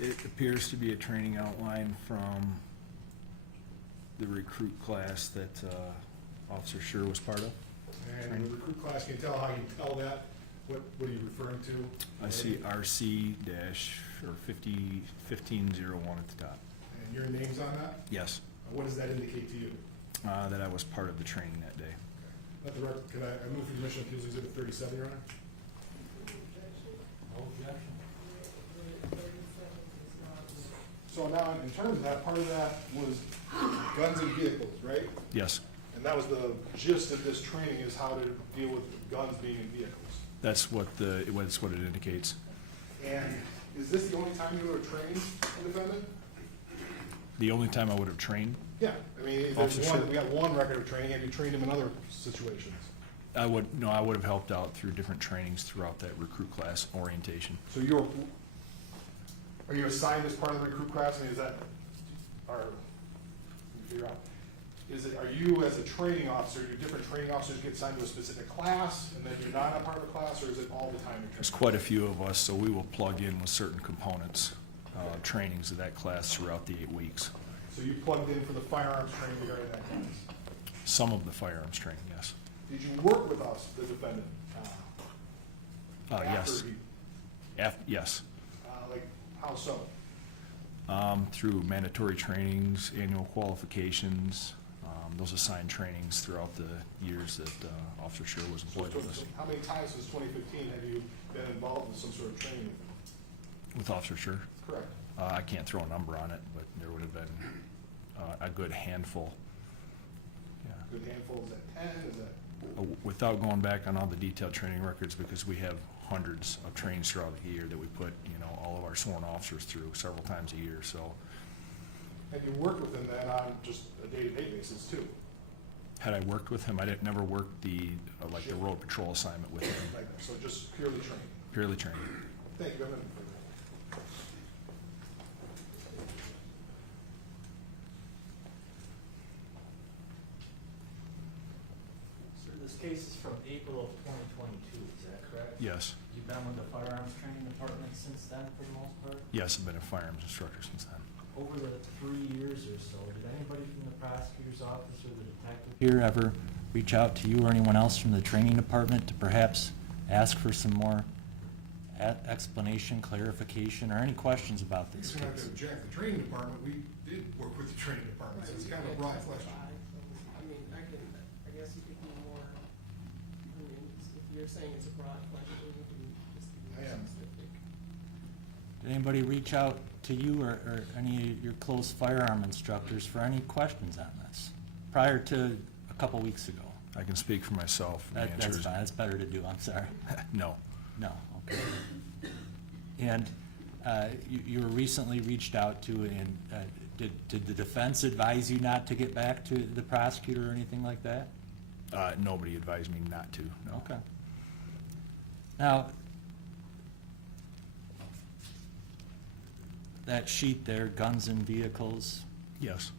It appears to be a training outline from the recruit class that Officer Schurr was part of. And the recruit class, can you tell how you tell that? What are you referring to? I see RC dash, or 1501 at the top. And your name's on that? Yes, What does that indicate to you? that I was part of the training that day. Let the record, could I move for admission of People's Exhibit 37, Your Honor? Objection? No objection. The 37 is not. So now, in terms of that, part of that was guns and vehicles, right? Yes, And that was the gist of this training, is how to deal with guns being in vehicles. that's what it indicates. And Is this the only time you would have trained a defendant? The only time I would have trained, Yeah, I mean, there's Officer one, Schurr. we got one record of training. Have you trained him in other situations? I would have helped out through different trainings throughout that recruit class orientation. So are you assigned as part of the recruit class? I mean, is that, let me figure out. Are you as a training officer, do different training officers get assigned to a specific class and then you're not a part of a class, or is it all the time you're There's training? quite a few of us, so we will plug in with certain components, trainings of that class throughout the 8 weeks. So you plugged in for the firearms training regarding that class? Some of the firearms training, yes. Did you work with us, the defendant? Yes. After he, Yes. like, how so? Through mandatory trainings, annual qualifications, those assigned trainings throughout the years that Officer Schurr was employed with us. How many times since 2015 have you been involved in some sort of training? With Officer Schurr? Correct. I can't throw a number on it, but there would have been a good handful. Yeah. Good handful, is that 10, is that? Without going back on all the detailed training records, because we have hundreds of trainings throughout the year that we put, all of our sworn officers through several times a year, so. Have you worked with him then on just a day-to-day basis too? Had I worked with him, I didn't never work the road patrol assignment with him, Like, so just purely training? purely training. Thank you. Sir, this case is from April of 2022, is that correct? Yes, You've been with the firearms training department since then, for the most part? yes, I've been a firearms instructor since then. Over the 3 years or so, did anybody from the prosecutor's office or the detective here ever reach out to you or anyone else from the training department to perhaps ask for some more explanation, clarification, or any questions about this You're not case? to object, the training department, we did work with the training department, so it's kind of a broad question. I mean, I guess you could be more, I mean, if you're saying it's a broad question, you can just be I am. more specific. Did anybody reach out to you or any of your close firearm instructors for any questions on this prior to a couple weeks ago? I can speak for myself. The answer That's is fine, that's better to do, I'm sorry. No. No, okay. And you were recently reached out to, and did the defense advise you not to get back to the prosecutor or anything like that? Nobody advised me not to, no. Okay. Now, that sheet there, guns and vehicles, Yes,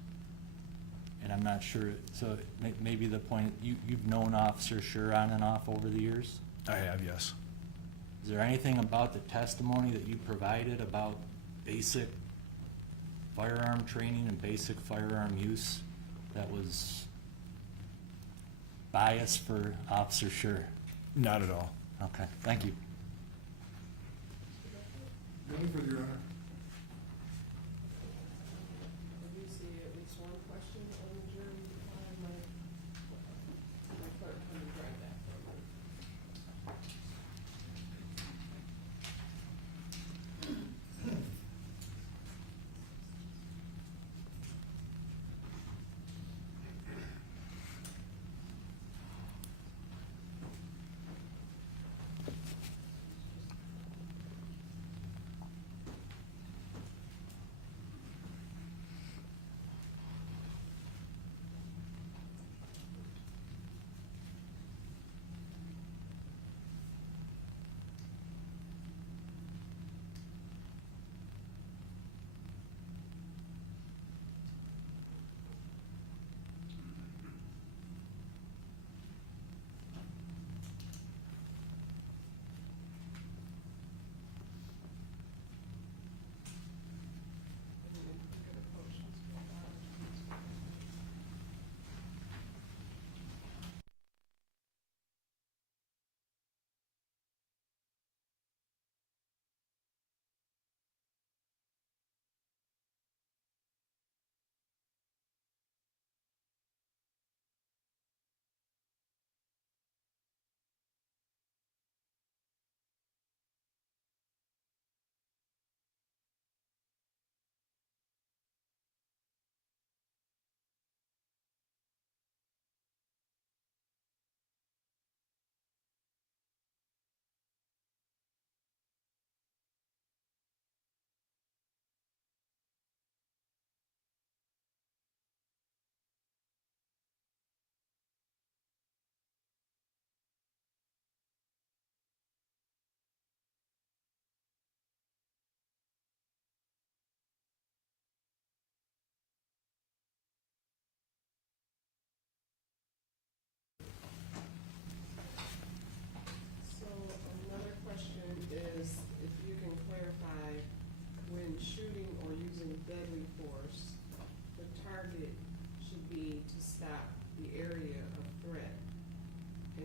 and I'm not sure, so maybe the point, you've known Officer Schurr on and off over the years? I have, yes. Is there anything about the testimony that you provided about basic firearm training and basic firearm use that was biased for Officer Schurr? Not at all. Okay, thank you. Nothing further, Your Honor. I do see at least one question on the jury. My clerk can drive that for me.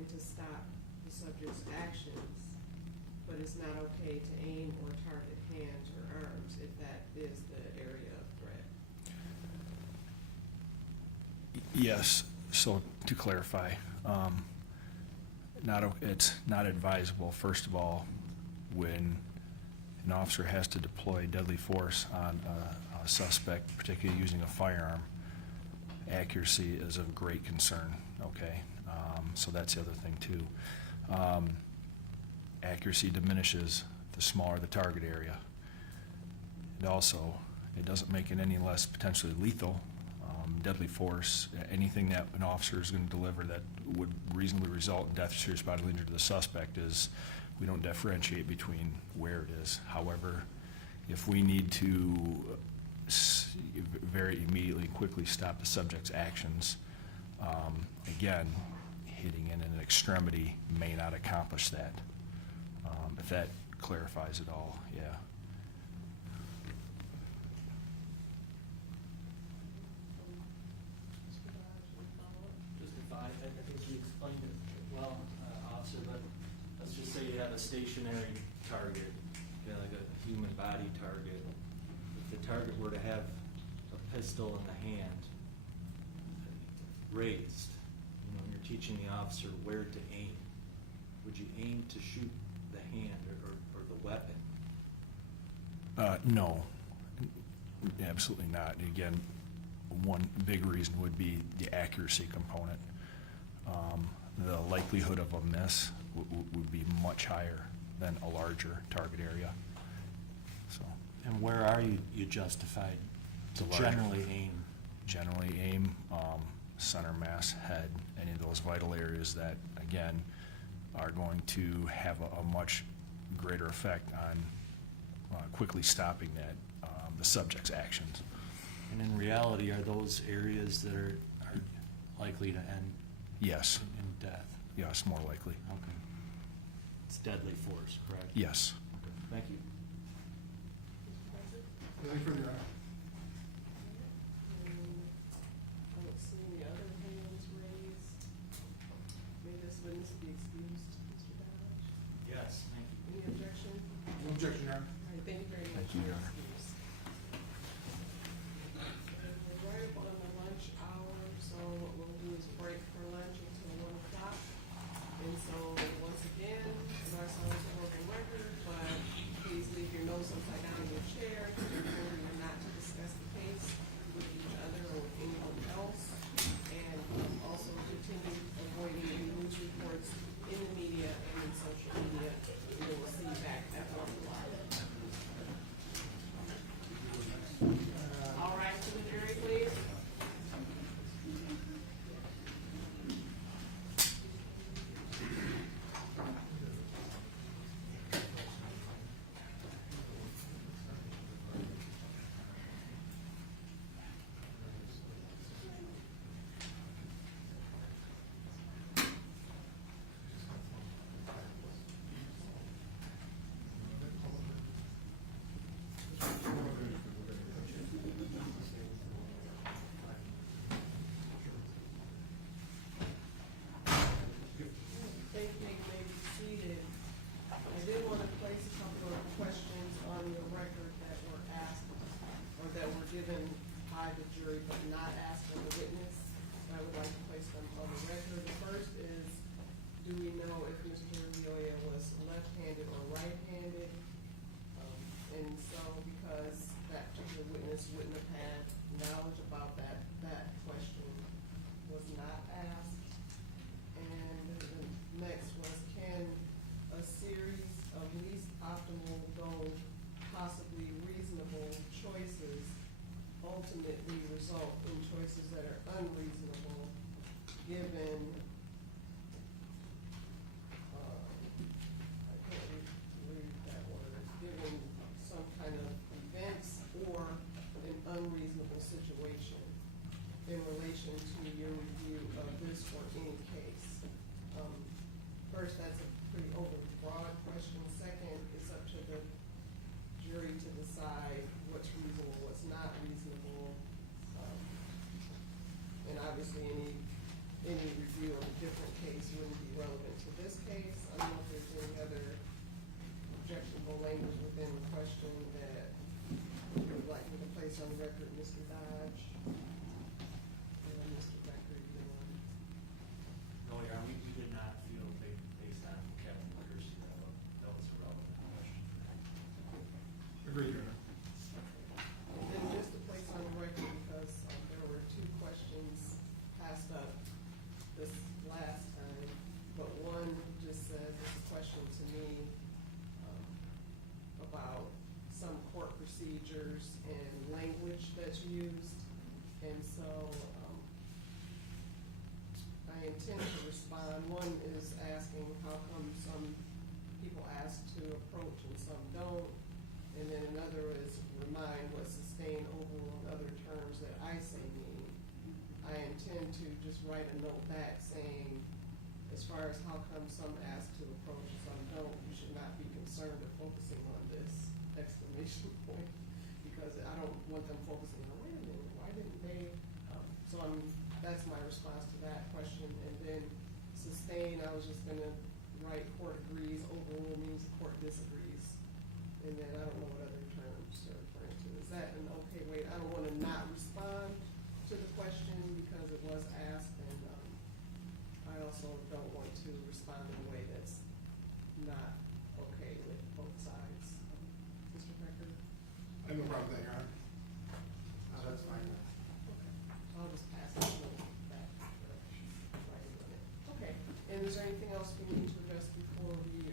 and to stop the subject's actions, but it's not okay to aim or target hands or arms if that is the area of threat. Yes, so to clarify, it's not advisable, first of all, when an officer has to deploy deadly force on a suspect, particularly using a firearm. Accuracy is of great concern, okay? So that's the other thing too. Accuracy diminishes the smaller the target area. And also, it doesn't make it any less potentially lethal. Deadly force, anything that an officer is going to deliver that would reasonably result in death or serious bodily injury to the suspect is, we don't differentiate between where it is. However, if we need to very immediately, quickly stop the subject's actions, again, hitting in an extremity may not accomplish that. If that clarifies it all, yeah. Mr. Dodge, any follow-up? Just if I think you explained it well, officer, but let's just say you have a stationary target, like a human body target. If the target were to have a pistol in the hand, raised, and you're teaching the officer where to aim, would you aim to shoot the hand or the weapon? No, absolutely not. Again, one big reason would be the accuracy component. The likelihood of a miss would be much higher than a larger target area. So And where are you justified to The large- generally aim? generally aim, center mass, head, any of those vital areas that, again, are going to have a much greater effect on quickly stopping that, the subject's actions. And in reality, are those areas that are likely to end Yes, in death? yes, more likely. Okay. It's deadly force, correct? Yes. Thank you. Mr. President? Anything further, Your Honor? I don't see any other hands raised. May this witness be excused, Mr. Dodge? Yes, thank you. Any objection? No objection, Your Honor. All right, thank you very much. Thank you, Your You're Honor. excused. And we're right on the lunch hour, so what we'll do is break for lunch until 1 o'clock. And so, once again, our sounds are open record, but please leave your notes upside down in your chair. Remember not to discuss the case with each other or with anyone else. And also continue avoiding any news reports in the media and in social media. And we'll see you back at 1 o'clock. All right, to the jury, please. Thank you, you may be seated. I did want to place a couple of questions on your record that were asked, or that were given by the jury, but not asked of the witness. I would like to place them on the record. The first is, do we know if Mr. Vioya was left-handed or right-handed? And so, because that particular witness wouldn't have had knowledge about that, that question was not asked. And the next was, can a series of least optimal, though possibly reasonable choices ultimately result in choices that are unreasonable, given, I can't read that word, given some kind of events or an unreasonable situation in relation to your review of this or any case? First, that's a pretty overly broad question. Second, it's up to the jury to decide what's reasonable, what's not reasonable. And obviously, any review of a different case wouldn't be relevant on the record, Mr. Dodge, and Mr. Becker, you know. No, Your Honor, we did not feel based on Captain Pierce, that was a relevant question. Agreed, Your Honor. And then just to place on the record, because there were two questions passed up this last time, but one just says, it's a question to me about some court procedures and language that's used. And so I intend to respond. One is asking how come some people ask to approach and some don't. And then another is remind what sustained, overrule, and other terms that I say mean. I intend to just write a note back saying, as far as how come some ask to approach and some don't, you should not be concerned or focusing on this exclamation point, because I don't want them focusing on, wait a minute, why didn't they? So that's my response to that question. And then sustain, I was just gonna write court agrees, overrule means the court disagrees. And then I don't know what other terms they're referring to. Is that an okay way? I don't wanna not respond to the question because it was asked, and I also don't want to respond in a way that's not okay with both sides. Mr. Becker? I have no problem with that, Your Honor. That's fine. Okay, I'll just pass this note back. Writing on it. Okay, and is there anything else we need to address before we